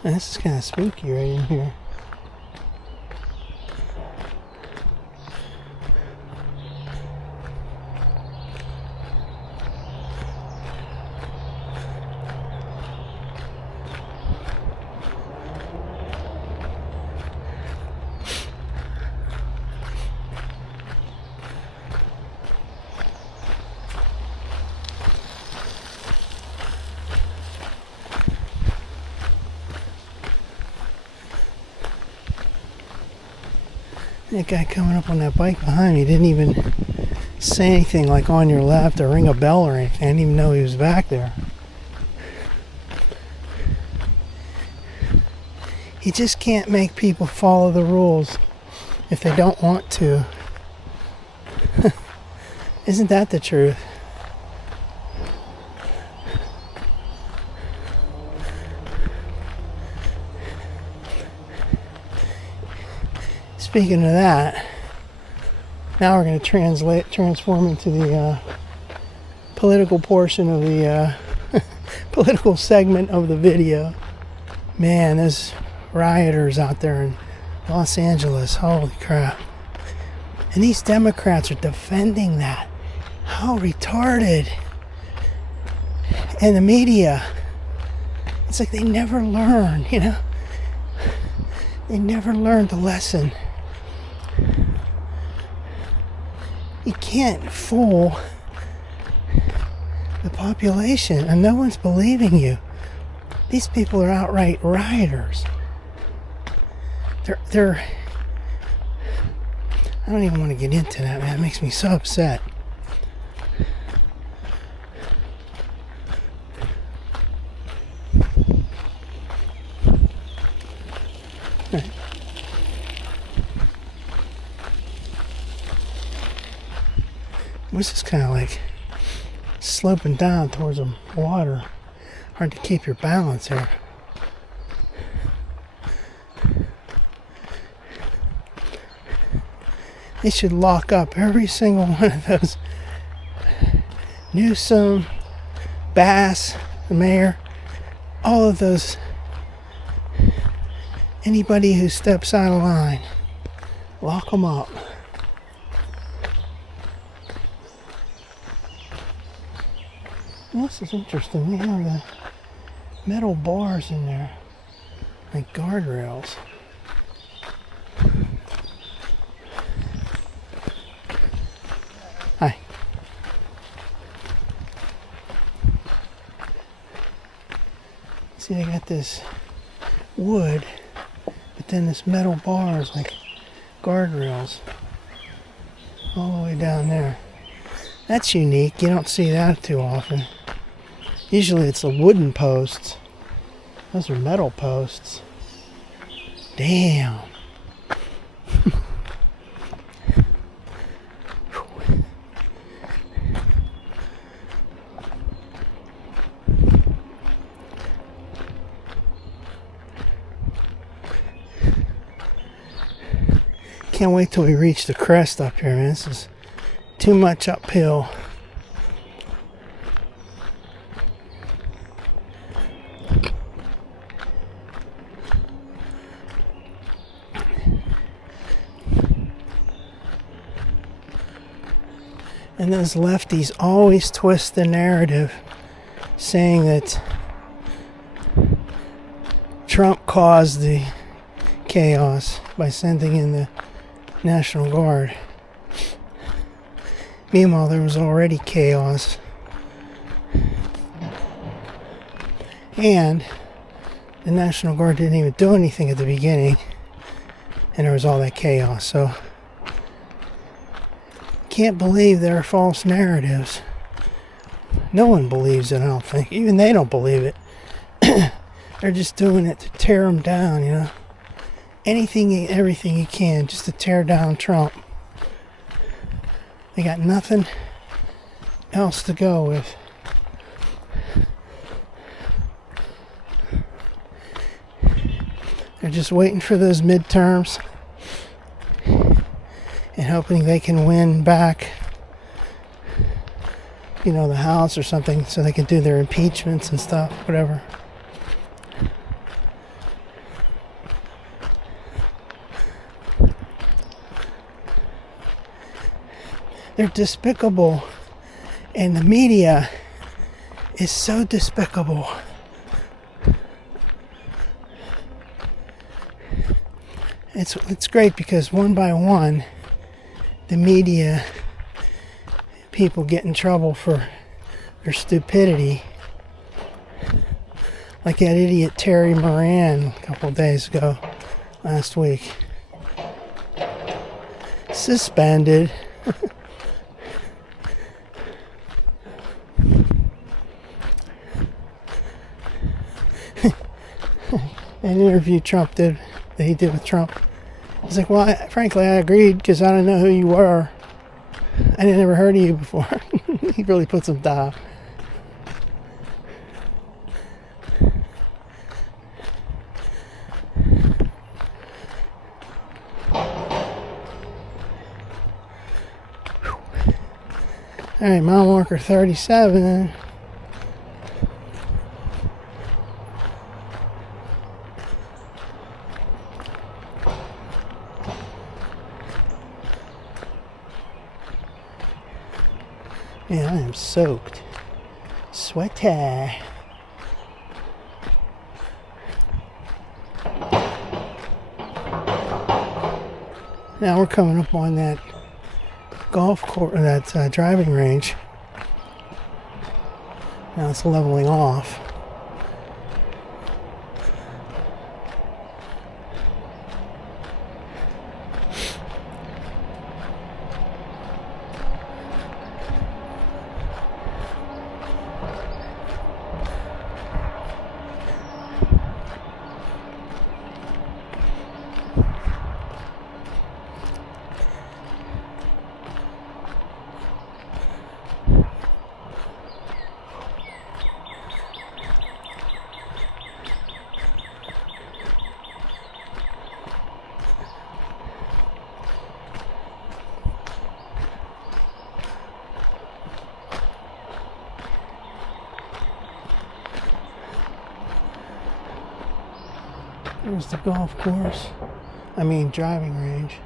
This is kind of spooky right in here. That guy coming up on that bike behind me didn't even say anything like on your left or ring a bell or anything. I didn't even know he was back there. You just can't make people follow the rules if they don't want to. Isn't that the truth? Speaking of that, now we're going to transform into the political portion of the political segment of the video. Man, there's rioters out there in Los Angeles. Holy crap. And these Democrats are defending that. How retarded. And the media, it's like they never learn, you know? They never learned the lesson. You can't fool the population, and no one's believing you. These people are outright rioters. They're I don't even want to get into that, man. It makes me so upset. This is kind of like sloping down towards the water. Hard to keep your balance here. They should lock up every single one of those. Newsom, Bass, the mayor, all of those. Anybody who steps out of line, lock them up. Well, this is interesting. They have the metal bars in there, like guardrails. Hi. See, they got this wood, but then this metal bars like guardrails all the way down there. That's unique. You don't see that too often. Usually it's the wooden posts. Those are metal posts. Damn. Can't wait till we reach the crest up here, man. This is too much uphill. And those lefties always twist the narrative, saying that Trump caused the chaos by sending in the National Guard. Meanwhile, there was already chaos. And the National Guard didn't even do anything at the beginning. And there was all that chaos. So, can't believe there are false narratives. No one believes it, I don't think. Even they don't believe it. They're just doing it to tear them down, you know. Anything, everything you can just to tear down Trump. They got nothing else to go with. They're just waiting for those midterms and hoping they can win back, you know, the House or something so they can do their impeachments and stuff, whatever. They're despicable, and the media is so despicable. It's great because one by one, the media people get in trouble for their stupidity. Like that idiot Terry Moran a couple of days ago, last week. Suspended. An interview he did with Trump. He's like, well, frankly, I agreed because I didn't know who you were. I had never heard of you before. He really puts him down. All right, mile marker 37. Man, I am soaked. Sweaty. Now we're coming up on that golf course, that driving range. Now it's leveling off. There's the golf course. I mean, driving range.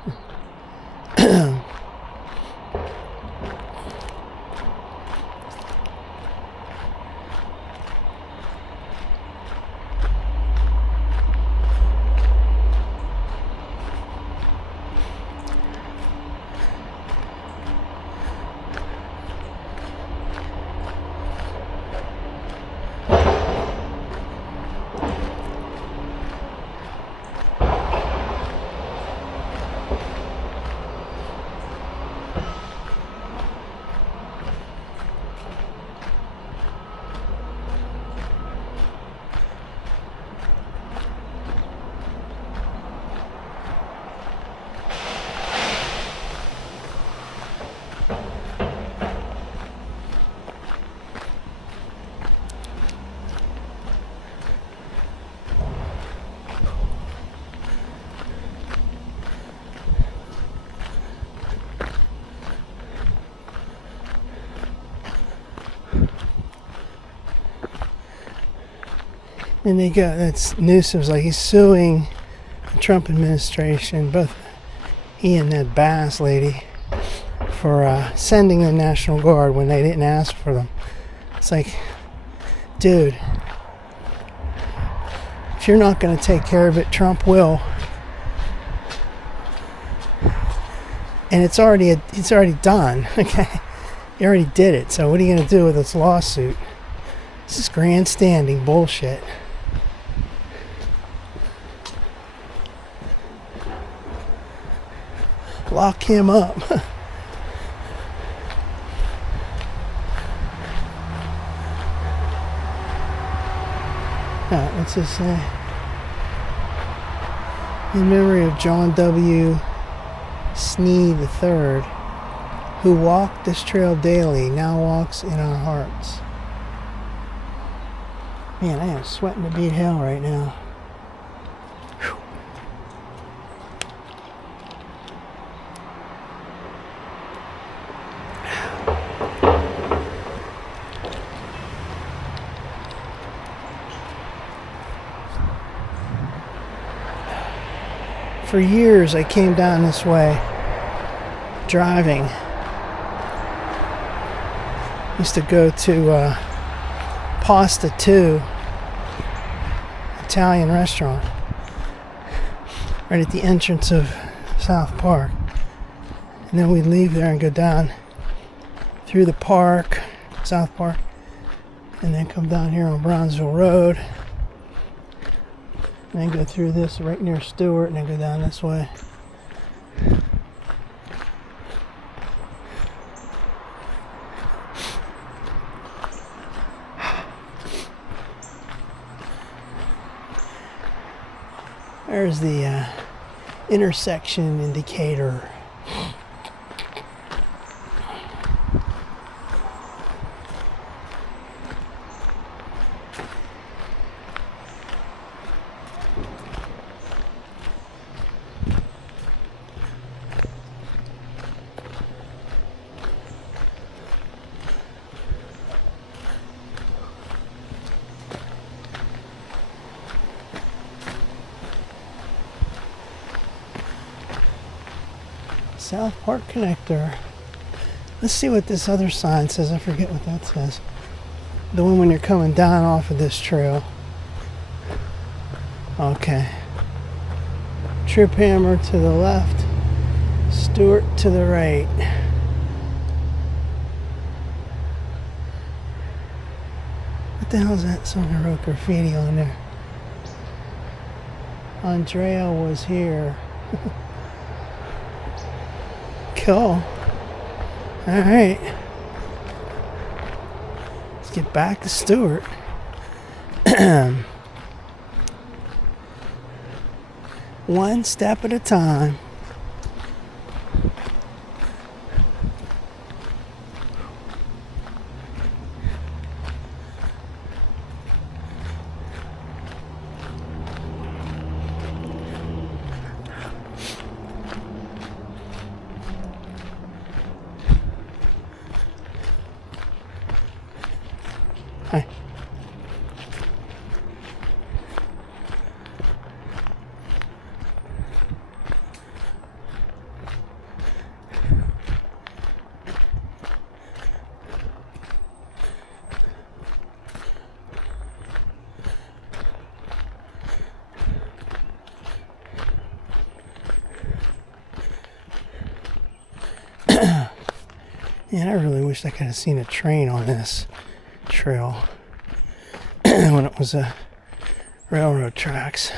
And they got, that's Newsom's like he's suing the Trump administration, both he and that Bass lady, for sending the National Guard when they didn't ask for them. It's like, dude, if you're not going to take care of it, Trump will. And it's already done. Okay, you already did it. So what are you going to do with this lawsuit? This is grandstanding bullshit. Lock him up. What's this say? In memory of John W. Sneed III, who walked this trail daily, now walks in our hearts. Man, I am sweating to beat hell right now. Whew. For years I came down this way driving. Used to go to Pasta 2 Italian restaurant right at the entrance of South Park, and then we'd leave there and go down through the park, South Park, and then come down here on Brownsville Road, and then go through this right near Stewart, and then go down this way. There's the intersection indicator. South Park connector. Let's see what this other sign says. I forget what that says. The one when you're coming down off of this trail. Okay. Trip Hammer to the left. Stewart to the right. What the hell is that? Someone wrote graffiti on there. Andrea was here. Cool. Alright. Let's get back to Stewart. One step at a time. Hi. And I really wished I could have seen a train on this trail when it was railroad tracks.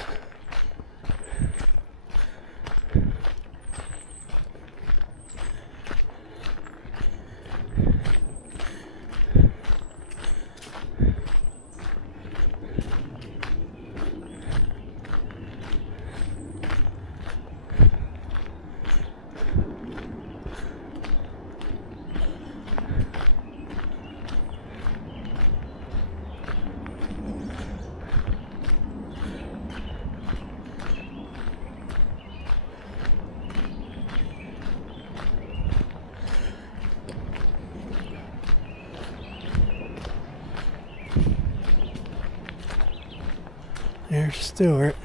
There's Stewart.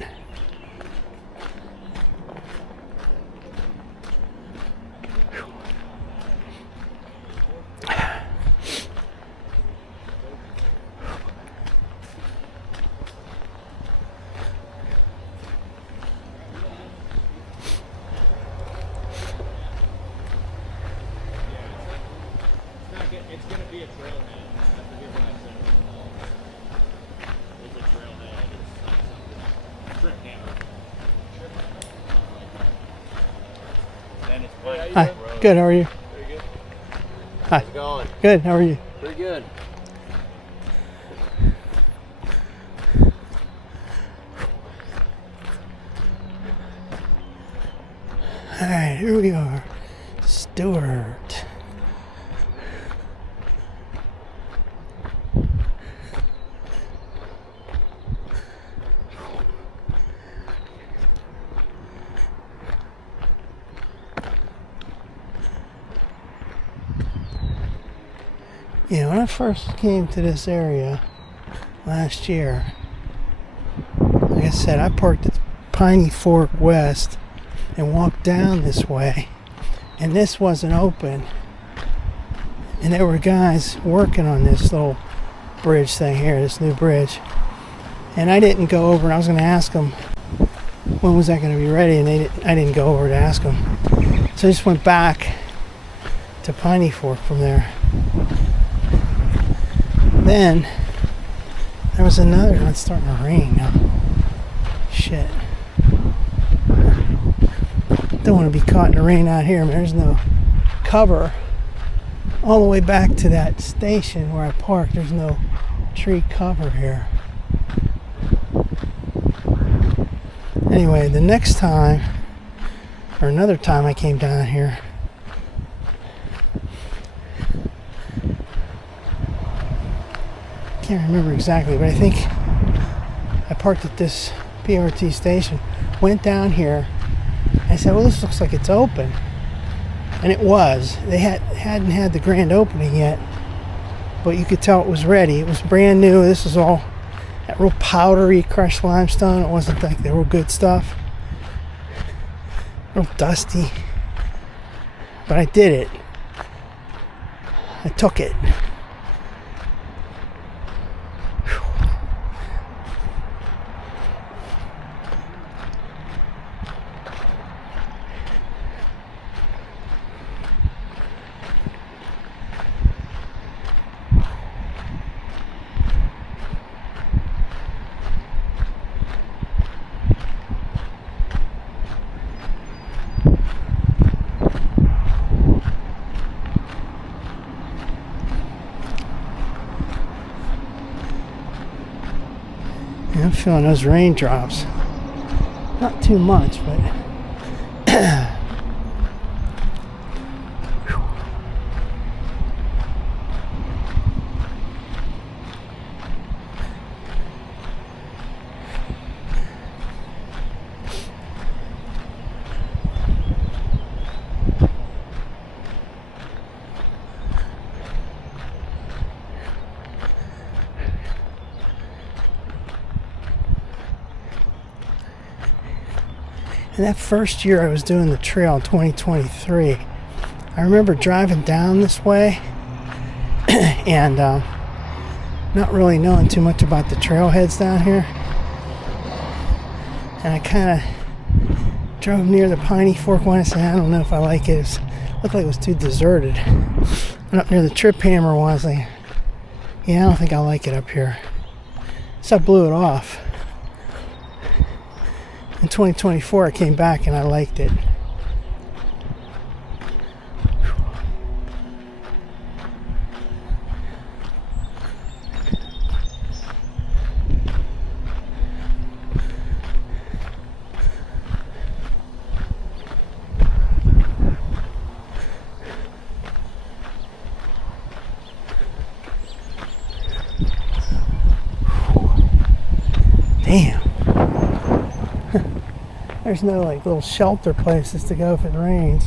It's going to be a trailhead. I forget what I said. It's a trailhead. It's trip hammer. Then it's Pine Hi. Road. Good. How are you? Very good. Hi. How's it going? Good. How are you? Pretty good. All right. Here we are. Stewart. Yeah, when I first came to this area last year, like I said, I parked at Piney Fork West and walked down this way, and this wasn't open. And there were guys working on this little bridge thing here, this new bridge. And I didn't go over, and I was going to ask them when was that going to be ready, and I didn't go over to ask them. So I just went back to Piney Fork from there. Then there was another. It's starting to rain now. Shit. Don't want to be caught in the rain out here. There's no cover all the way back to that station where I parked. There's no tree cover here. Anyway, the next time, or another time I came down here, can't remember exactly, but I think I parked at this PRT station, went down here, and I said, well, this looks like it's open. And it was. They hadn't had the grand opening yet, but you could tell it was ready. It was brand new. This was all that real powdery crushed limestone. It wasn't like the real good stuff. Real dusty. But I did it. I took it. I'm feeling those raindrops. Not too much, but and that first year I was doing the trail in 2023, I remember driving down this way and not really knowing too much about the trailheads down here. And I kind of drove near the Piney Fork one. I said, I don't know if I like it. It looked like it was too deserted. And up near the trip hammer was like, yeah, I don't think I like it up here. So I blew it off. In 2024, I came back and I liked it. Damn. There's no like little shelter places to go if it rains.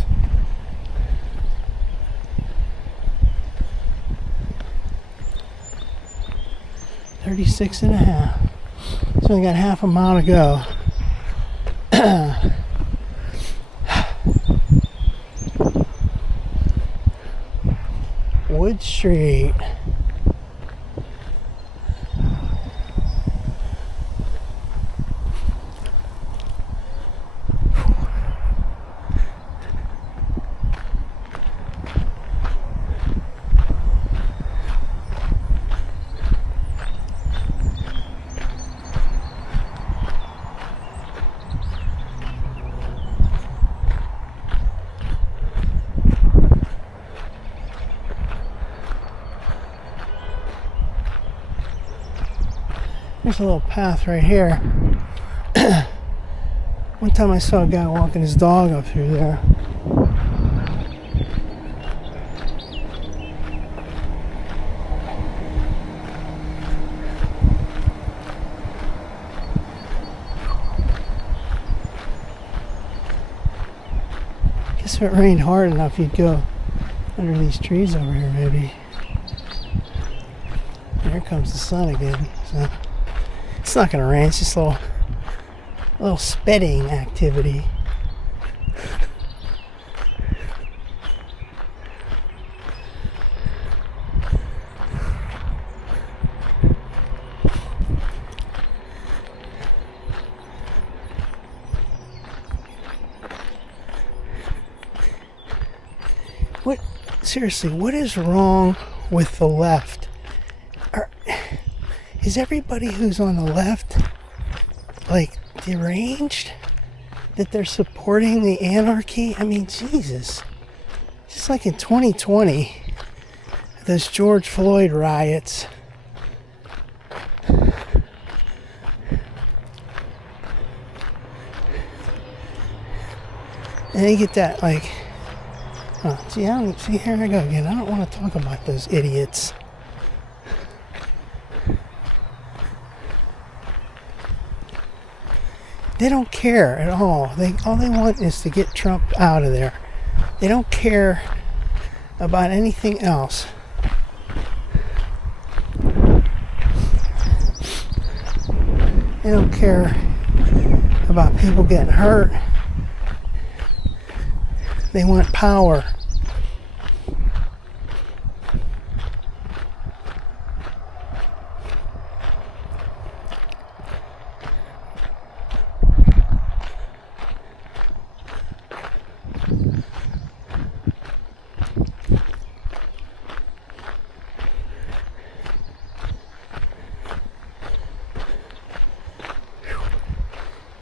.36.5. So we got half a mile to go. Wood Street. There's a little path right here. One time I saw a guy walking his dog up through there. Guess if it rained hard enough, you'd go under these trees over here, maybe. Here comes the sun again. So it's not going to rain. It's just a little spitting activity. Seriously, what is wrong with the left? Is everybody who's on the left like deranged? That they're supporting the anarchy? I mean, Jesus. Just like in 2020, those George Floyd riots. And they get that like, oh, see, here I go again. I don't want to talk about those idiots. They don't care at all. All they want is to get Trump out of there. They don't care about anything else. They don't care about people getting hurt. They want power.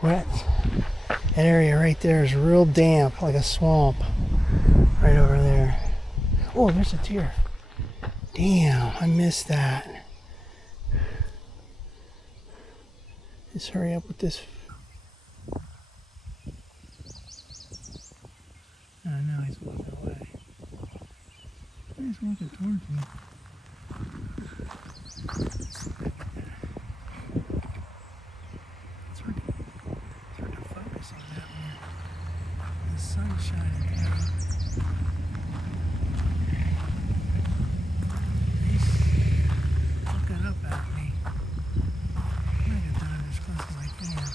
Wet. That area right there is real damp, like a swamp. Right over there. Oh, there's a deer. Damn, I missed that. Just hurry up with this. I know he's walking away. He's walking towards me. It's hard to focus on that one. The sun's shining down. He's looking up at me. I might have done it as close as I can.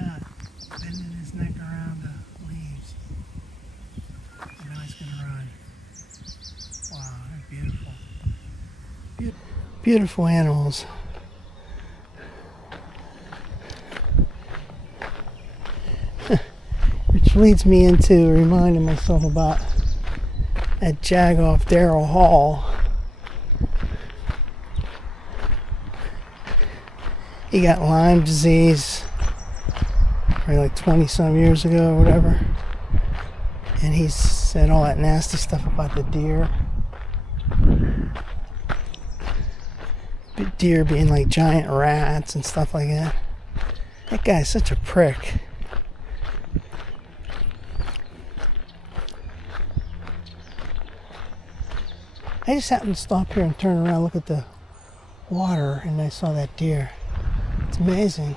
Yeah, bending his neck around the leaves. And now he's going to run. Wow, they're beautiful. Beautiful animals. Which leads me into reminding myself about that jag off Darrell Hall. He got Lyme disease probably like 20 some years ago or whatever. And he said all that nasty stuff about the deer. Deer being like giant rats and stuff like that. That guy's such a prick. I just happened to stop here and turn around, look at the water, and I saw that deer. It's amazing.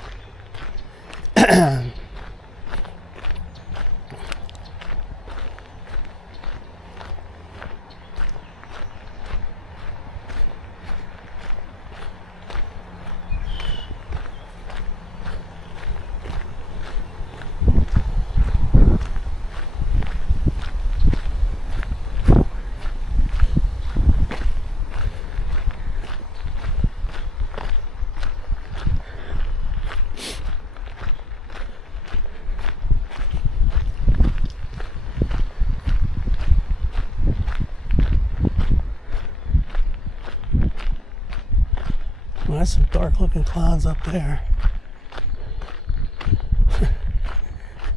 Well, that's some dark looking clouds up there.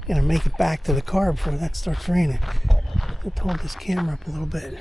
Gonna make it back to the car before that starts raining. I'll hold this camera up a little bit.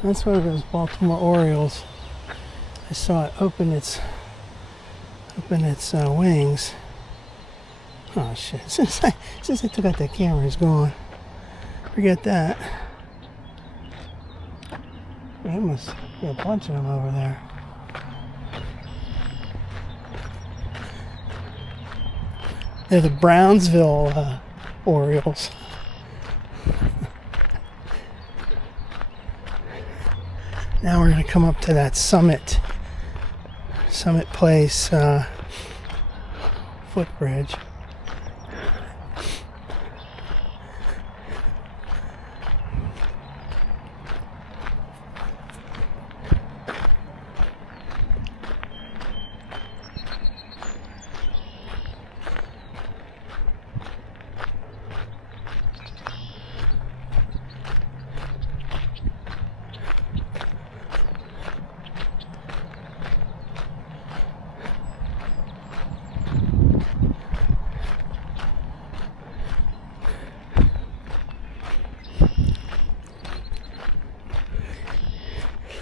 That's one of those Baltimore Orioles. I saw it open its wings. Oh shit! Since I took out that camera, it's gone. Forget that. There must be a bunch of them over there. They're the Brownsville Orioles. Now we're going to come up to that Summit Place footbridge.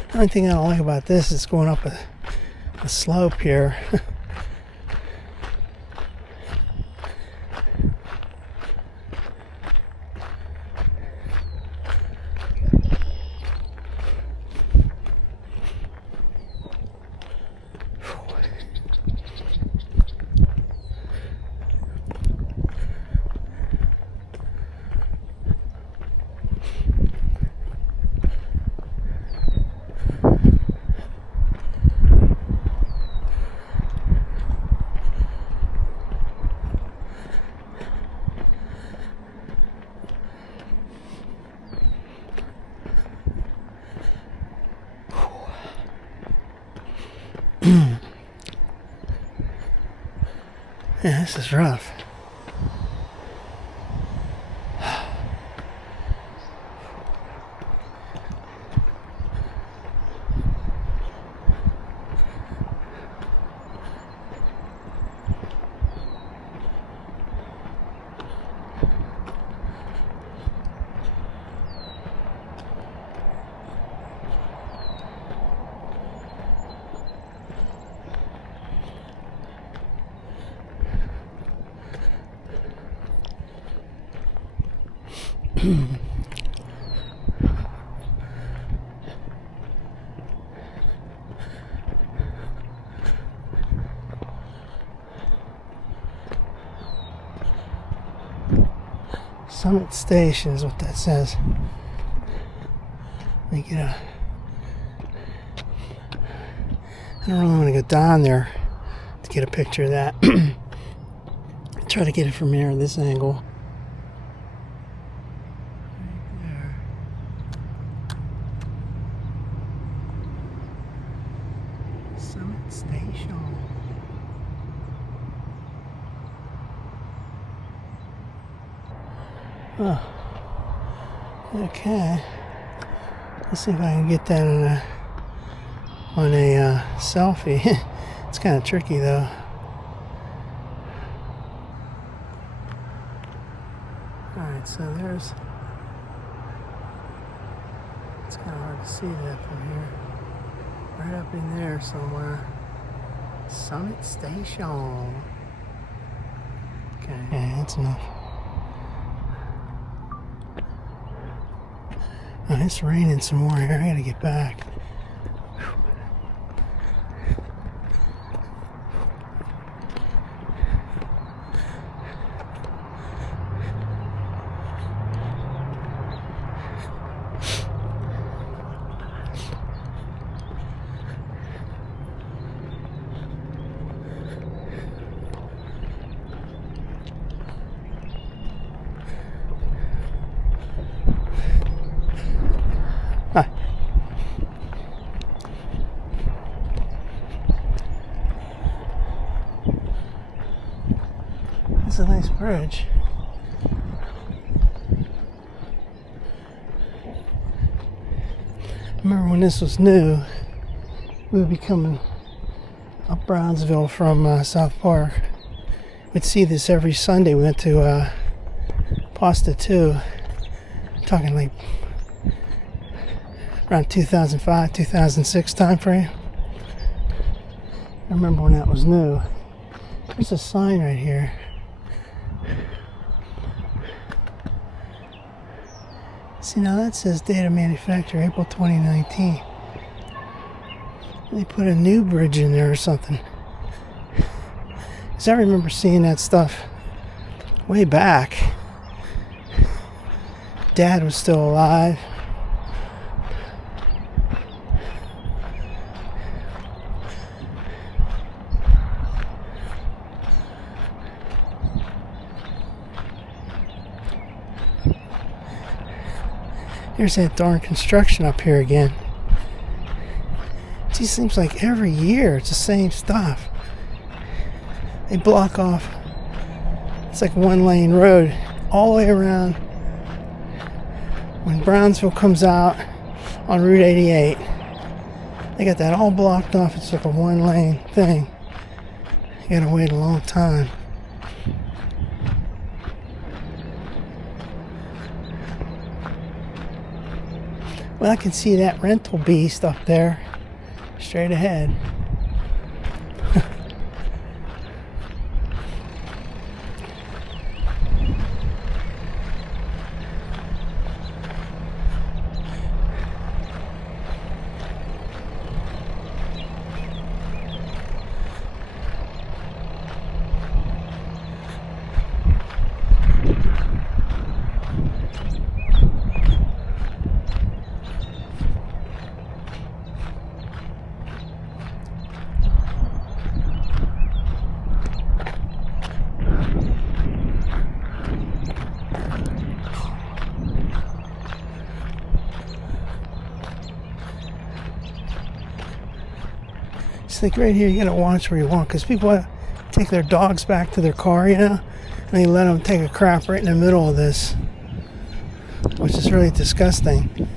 The only thing I don't like about this is going up a slope here. Yeah, this is rough. Summit Station is what that says. Let me get a... I don't really want to go down there to get a picture of that. Try to get it from here, this angle. Summit Station. Oh. Okay. Let's see if I can get that on a selfie. It's kind of tricky though. Alright, so there's... It's kind of hard to see that from here. Right up in there somewhere. Summit Station. Okay, yeah, that's enough. Oh, it's raining some more here. I gotta get back. It's a nice bridge. Remember when this was new, we would be coming up Brownsville from South Park. We'd see this every Sunday. We went to Pasta 2. I'm talking like around 2005, 2006 time frame. I remember when that was new. There's a sign right here. See, now that says date of manufacture, April 2019. They put a new bridge in there or something. Because I remember seeing that stuff way back. Dad was still alive. Here's that darn construction up here again. It just seems like every year it's the same stuff. They block off. It's like one lane road all the way around. When Brownsville comes out on Route 88, they got that all blocked off. It's like a one lane thing. You gotta wait a long time. Well, I can see that rental beast up there, straight ahead. It's like right here, you gotta watch where you walk, because people take their dogs back to their car, you know, and they let them take a crap right in the middle of this, which is really disgusting.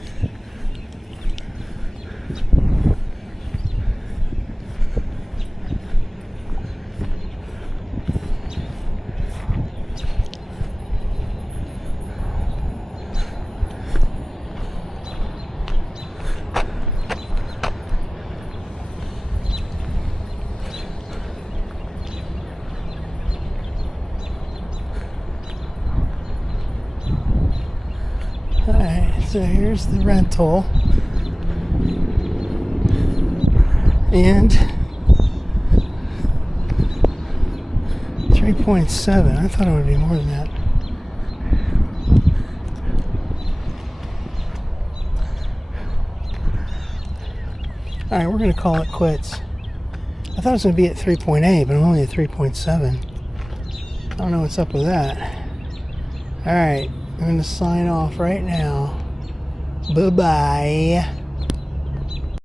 Alright, so here's the rental. And 3.7. I thought it would be more than that. Alright, we're going to call it quits. I thought it was going to be at 3.8, but I'm only at 3.7. I don't know what's up with that. Alright. I'm going to sign off right now. Bye-bye.